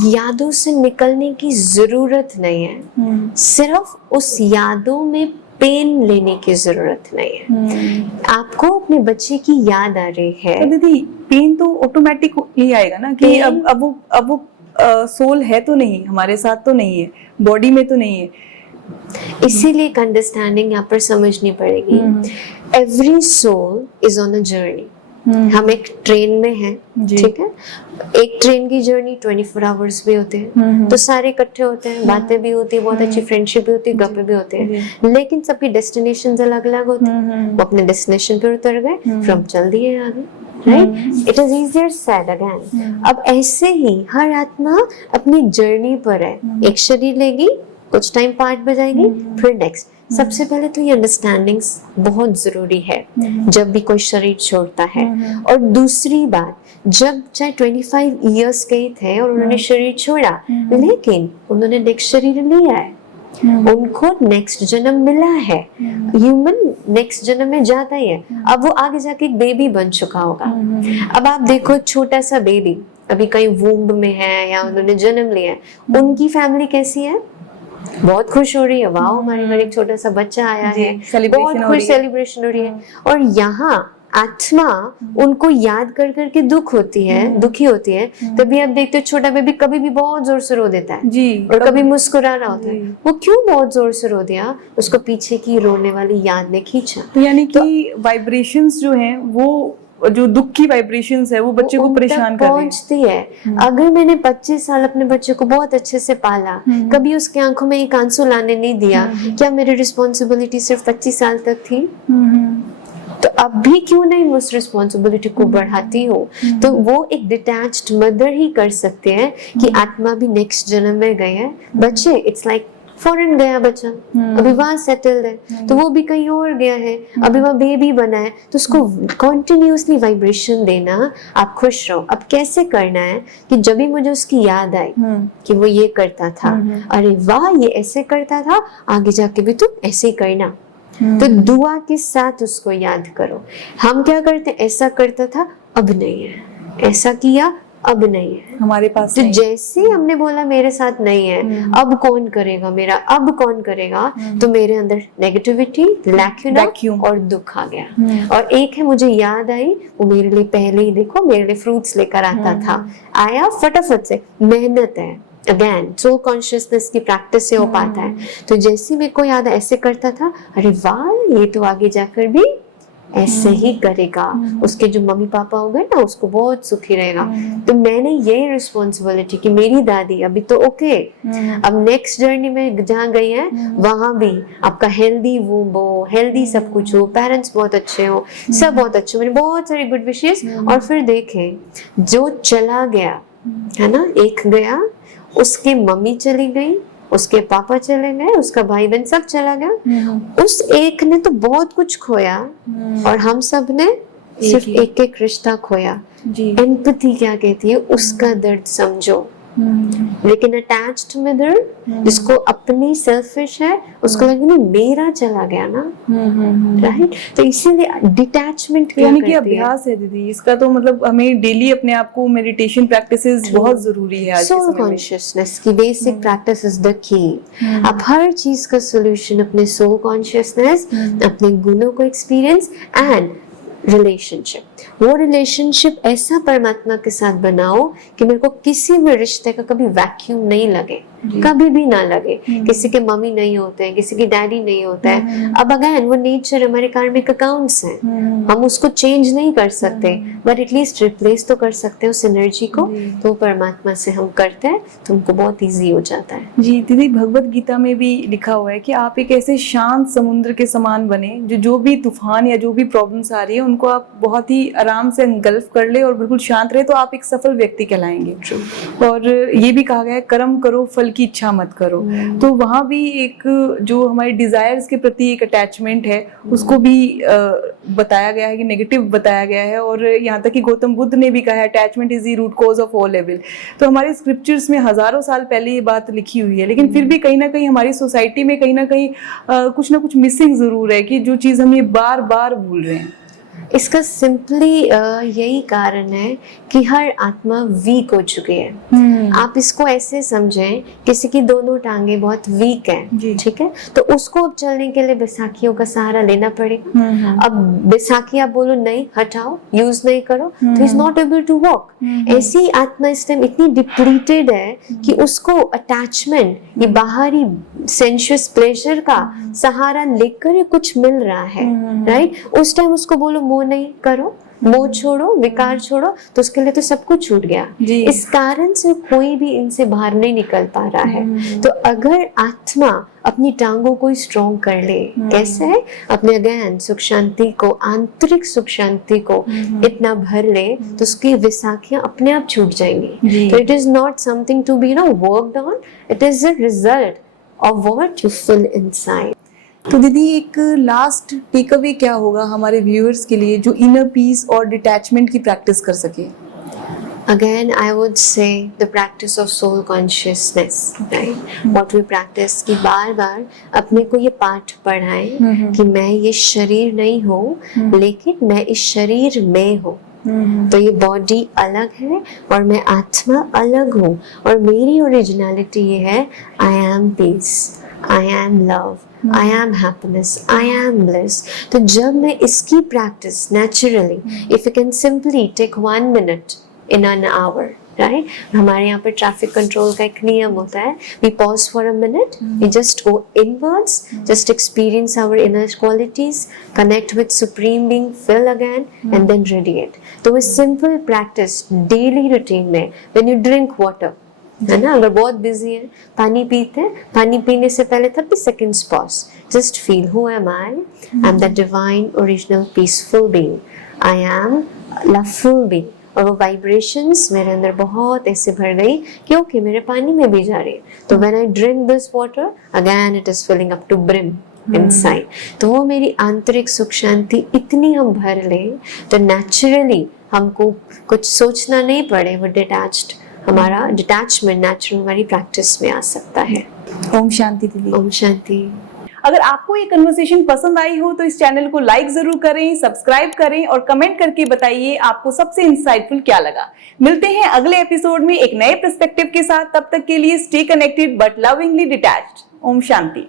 यादों से निकलने की जरूरत नहीं है, सिर्फ उस यादों में पेन लेने की जरूरत नहीं है। आपको अपने बच्चे की याद आ रही है, तो दीदी पेन तो ऑटोमेटिकली आएगा ना कि अब वो सोल है तो नहीं, हमारे साथ तो नहीं है, बॉडी में तो नहीं है। इसीलिए एक अंडरस्टैंडिंग यहाँ पर समझनी पड़ेगी। Every soul is on a journey. हम एक ट्रेन में हैं, ठीक है। एक ट्रेन की जर्नी 24 आवर्स भी होते हैं, तो सारे इकट्ठे होते हैं, बातें भी होती है, बहुत अच्छी फ्रेंडशिप भी होती है, गप्पे भी होते हैं, लेकिन सबकी डेस्टिनेशन अलग अलग होते हैं। वो अपने डेस्टिनेशन पे उतर गए, फिर हम चल दिए आगे, right. It is easier said again. अब ऐसे ही हर आत्मा अपनी जर्नी पर है, एक शरीर लेगी, कुछ टाइम पार्ट बजाएगी, फिर नेक्स्ट। सबसे पहले तो ये अंडरस्टैंडिंग्स बहुत जरूरी है जब भी कोई शरीर छोड़ता है। और दूसरी बात, जब चाहे 25 इयर्स के ही थे और उन्होंने शरीर छोड़ा, लेकिन उन्होंने नेक्स्ट शरीर लिया है, उनको नेक्स्ट जन्म मिला है। ह्यूमन नेक्स्ट जन्म में जाता ही है। अब वो आगे जाके एक बेबी बन चुका होगा। अब आप देखो, छोटा सा बेबी अभी कहीं वूम्ब में है या उन्होंने जन्म लिया है, उनकी फैमिली कैसी है? बहुत खुश हो रही है, वाह हमारे घर एक छोटा सा बच्चा आया है, बहुत खुश सेलिब्रेशन हो रही है। और यहाँ आत्मा उनको याद कर करके दुखी होती है। तभी आप देखते हो छोटा बेबी कभी भी बहुत जोर से रो देता है जी, और कभी मुस्कुरा रहा होता है। वो क्यों बहुत जोर से रो दिया? उसको पीछे की रोने वाली याद ने खींचा। तो यानी कि वाइब्रेशंस जो हैं, वो जो दुख की वाइब्रेशंस है, वो बच्चे को परेशान कर रही है, पहुंचती है। अगर मैंने 25 साल अपने बच्चे को बहुत अच्छे से पाला, कभी उसके आंखों में एक आंसू लाने नहीं दिया, क्या मेरी रिस्पॉन्सिबिलिटी सिर्फ 25 साल तक थी? तो अब भी क्यों नहीं मैं उस रिस्पॉन्सिबिलिटी को बढ़ाती हूँ? तो वो एक डिटैच्ड मदर ही कर सकते हैं कि आत्मा भी नेक्स्ट जन्म में गए हैं। बच्चे इट्स लाइक फॉरेन गया बच्चा, अभी वहां सेटल्ड है, तो वो भी कहीं और गया है, अभी वहां बेबी बना है, तो उसको कॉन्टिन्यूसली वाइब्रेशन देना, आप खुश रहो। अब कैसे करना है कि जब भी मुझे उसकी याद आई कि वो ये करता था, अरे वाह ये ऐसे करता था, आगे जाके भी तुम ऐसे ही करना, तो दुआ के साथ उसको याद करो। हम क्या करते हैं, ऐसा करता था अब नहीं है, ऐसा किया अब नहीं है हमारे पास। तो जैसे ही हमने बोला मेरे साथ नहीं है, अब कौन करेगा मेरा, अब कौन करेगा, तो मेरे अंदर नेगेटिविटी, वैक्यूम और दुख आ गया। और एक है मुझे याद आई, वो मेरे लिए पहले ही देखो मेरे लिए फ्रूट्स लेकर आता था, आया फटाफट से, मेहनत है। अगेन सोल कॉन्शियसनेस की प्रैक्टिस से हो पाता है। तो जैसे मेरे को याद ऐसे करता था, अरे वाह ये तो आगे जाकर भी ऐसे ही करेगा, उसके जो मम्मी पापा हो गए ना उसको बहुत सुखी रहेगा। तो मैंने ये रिस्पॉन्सिबिलिटी कि मेरी दादी अभी तो ओके, अब नेक्स्ट जर्नी में जहाँ गई है वहां भी आपका हेल्दी वूम्ब हो, हेल्दी सब कुछ हो, पेरेंट्स बहुत अच्छे हो, सब बहुत अच्छे, मैंने बहुत सारी गुड विशेस। और फिर देखें जो चला गया है ना, एक गया, उसकी मम्मी चली गई, उसके पापा चले गए, उसका भाई बहन सब चला गया। उस एक ने तो बहुत कुछ खोया और हम सब ने सिर्फ एक एक रिश्ता खोया। एम्पैथी क्या कहती है, उसका दर्द समझो। लेकिन अटैच्ड मदर जिसको अपनी सेल्फिश है, उसको लगे नहीं मेरा चला गया ना, राइट। तो इसीलिए डिटैचमेंट क्या यानी कि अभ्यास है दीदी इसका, तो मतलब हमें डेली अपने आप को मेडिटेशन प्रैक्टिसेस बहुत जरूरी है। सोल कॉन्शियसनेस की बेसिक प्रैक्टिस इज द की। आप हर चीज का सोल्यूशन अपने सोल कॉन्शियसनेस, अपने गुणों को एक्सपीरियंस एंड रिलेशनशिप, वो रिलेशनशिप ऐसा परमात्मा के साथ बनाओ कि मेरे को किसी भी रिश्ते का कभी वैक्यूम नहीं लगे, कभी भी ना लगे। किसी के मम्मी नहीं होते हैं, किसी की डैडी नहीं होता है। अब अगेन वो नेचर हमारे कार्मिक अकाउंट्स हैं, हम उसको चेंज नहीं कर सकते, बट एटलीस्ट रिप्लेस तो कर सकते हैं उस एनर्जी को। तो परमात्मा से हम करते हैं तो हमको बहुत इजी हो जाता है। जी दीदी, भगवत गीता में भी लिखा हुआ है कि आप एक ऐसे शांत समुद्र के समान बने, जो भी तूफान या जो भी प्रॉब्लम्स आ रही है उनको आप बहुत ही आराम से एंगल्फ कर ले और बिल्कुल शांत रहे, तो आप एक सफल व्यक्ति कहलाएंगे। और ये भी कहा गया है कर्म करो फल की इच्छा मत करो। तो वहाँ भी एक जो हमारे डिजायर्स के प्रति एक अटैचमेंट है उसको भी बताया गया है कि नेगेटिव बताया गया है। और यहाँ तक कि गौतम बुद्ध ने भी कहा है attachment is the root cause of all evil. तो हमारे स्क्रिप्चर्स में हजारों साल पहले ये बात लिखी हुई है, लेकिन फिर भी कहीं ना कहीं हमारी सोसाइटी में कहीं ना कुछ मिसिंग जरूर है कि जो चीज हम ये बार बार भूल रहे हैं। इसका सिंपली यही कारण है कि हर आत्मा वीक हो चुकी है। आप इसको ऐसे समझें, किसी की दोनों टांगे बहुत वीक है, ठीक है, तो उसको अब चलने के लिए बैसाखियों का सहारा लेना पड़ेगा। अब बैसाखी आप बोलो नहीं हटाओ, यूज नहीं करो, तो is not able to walk. ऐसी आत्मा इस टाइम इतनी डिप्लीटेड है कि उसको अटैचमेंट, ये बाहरी सेंशुअस प्लेजर का सहारा लेकर कुछ मिल रहा है, राइट। उस टाइम उसको बोलो मोह नहीं करो, मोह छोड़ो, विकार छोड़ो, तो उसके लिए तो सब कुछ छूट गया। इस कारण से कोई भी इनसे बाहर नहीं निकल पा रहा है। तो अगर आत्मा अपनी टांगों को स्ट्रॉन्ग कर ले, कैसे है, अपने अगेन सुख शांति को, आंतरिक सुख शांति को इतना भर ले, तो उसकी विसाखियां अपने आप छूट जाएंगी। तो it is not something to be worked on, it is the result of what you feel inside. तो दीदी एक लास्ट टेक अवे क्या होगा हमारे व्यूअर्स के लिए जो इनर पीस और डिटैचमेंट की प्रैक्टिस कर सके? Again, I would say the practice of soul consciousness, right? What we practice कि बार बार अपने को ये पाठ पढ़ाएं कि मैं ये शरीर नहीं हूँ, लेकिन मैं इस शरीर में हूँ। तो ये बॉडी अलग है और मैं आत्मा अलग हूँ, और मेरी ओरिजिनलिटी ये है, I am peace, I am love, I am happiness, I am bliss। तो जब मैं इसकी practice naturally, if you can simply take 1 minute in an hour, right? हमारे यहाँ पे ट्रैफिक कंट्रोल का एक नियम होता है, we pause for a minute, we just go inwards, just experience our inner qualities, connect with supreme being, fill again and then radiate। तो वो simple practice daily routine में, when you drink water, है ना, अगर बहुत busy है, पानी पीते हैं, पानी पीने से पहले 30 seconds pause, just feel who am I? I'm the divine original peaceful being, I am loveful being। और वो वाइब्रेशंस मेरे अंदर बहुत ऐसे भर गई कि ओके मेरे पानी में भी जा रही है, तो when I drink this water again it is filling up to brim inside. तो वो मेरी आंतरिक सुख शांति इतनी हम भर ले, तो नेचुरली हमको कुछ सोचना नहीं पड़े, वो डिटैच्ड, हमारा डिटैचमेंट नेचुरल हमारी प्रैक्टिस में आ सकता है। ओम शांति दीदी। ओम शांति। अगर आपको ये कन्वर्सेशन पसंद आई हो तो इस चैनल को लाइक जरूर करें, सब्सक्राइब करें और कमेंट करके बताइए आपको सबसे इंसाइटफुल क्या लगा। मिलते हैं अगले एपिसोड में एक नए पर्सपेक्टिव के साथ। तब तक के लिए stay connected but lovingly detached. ओम शांति।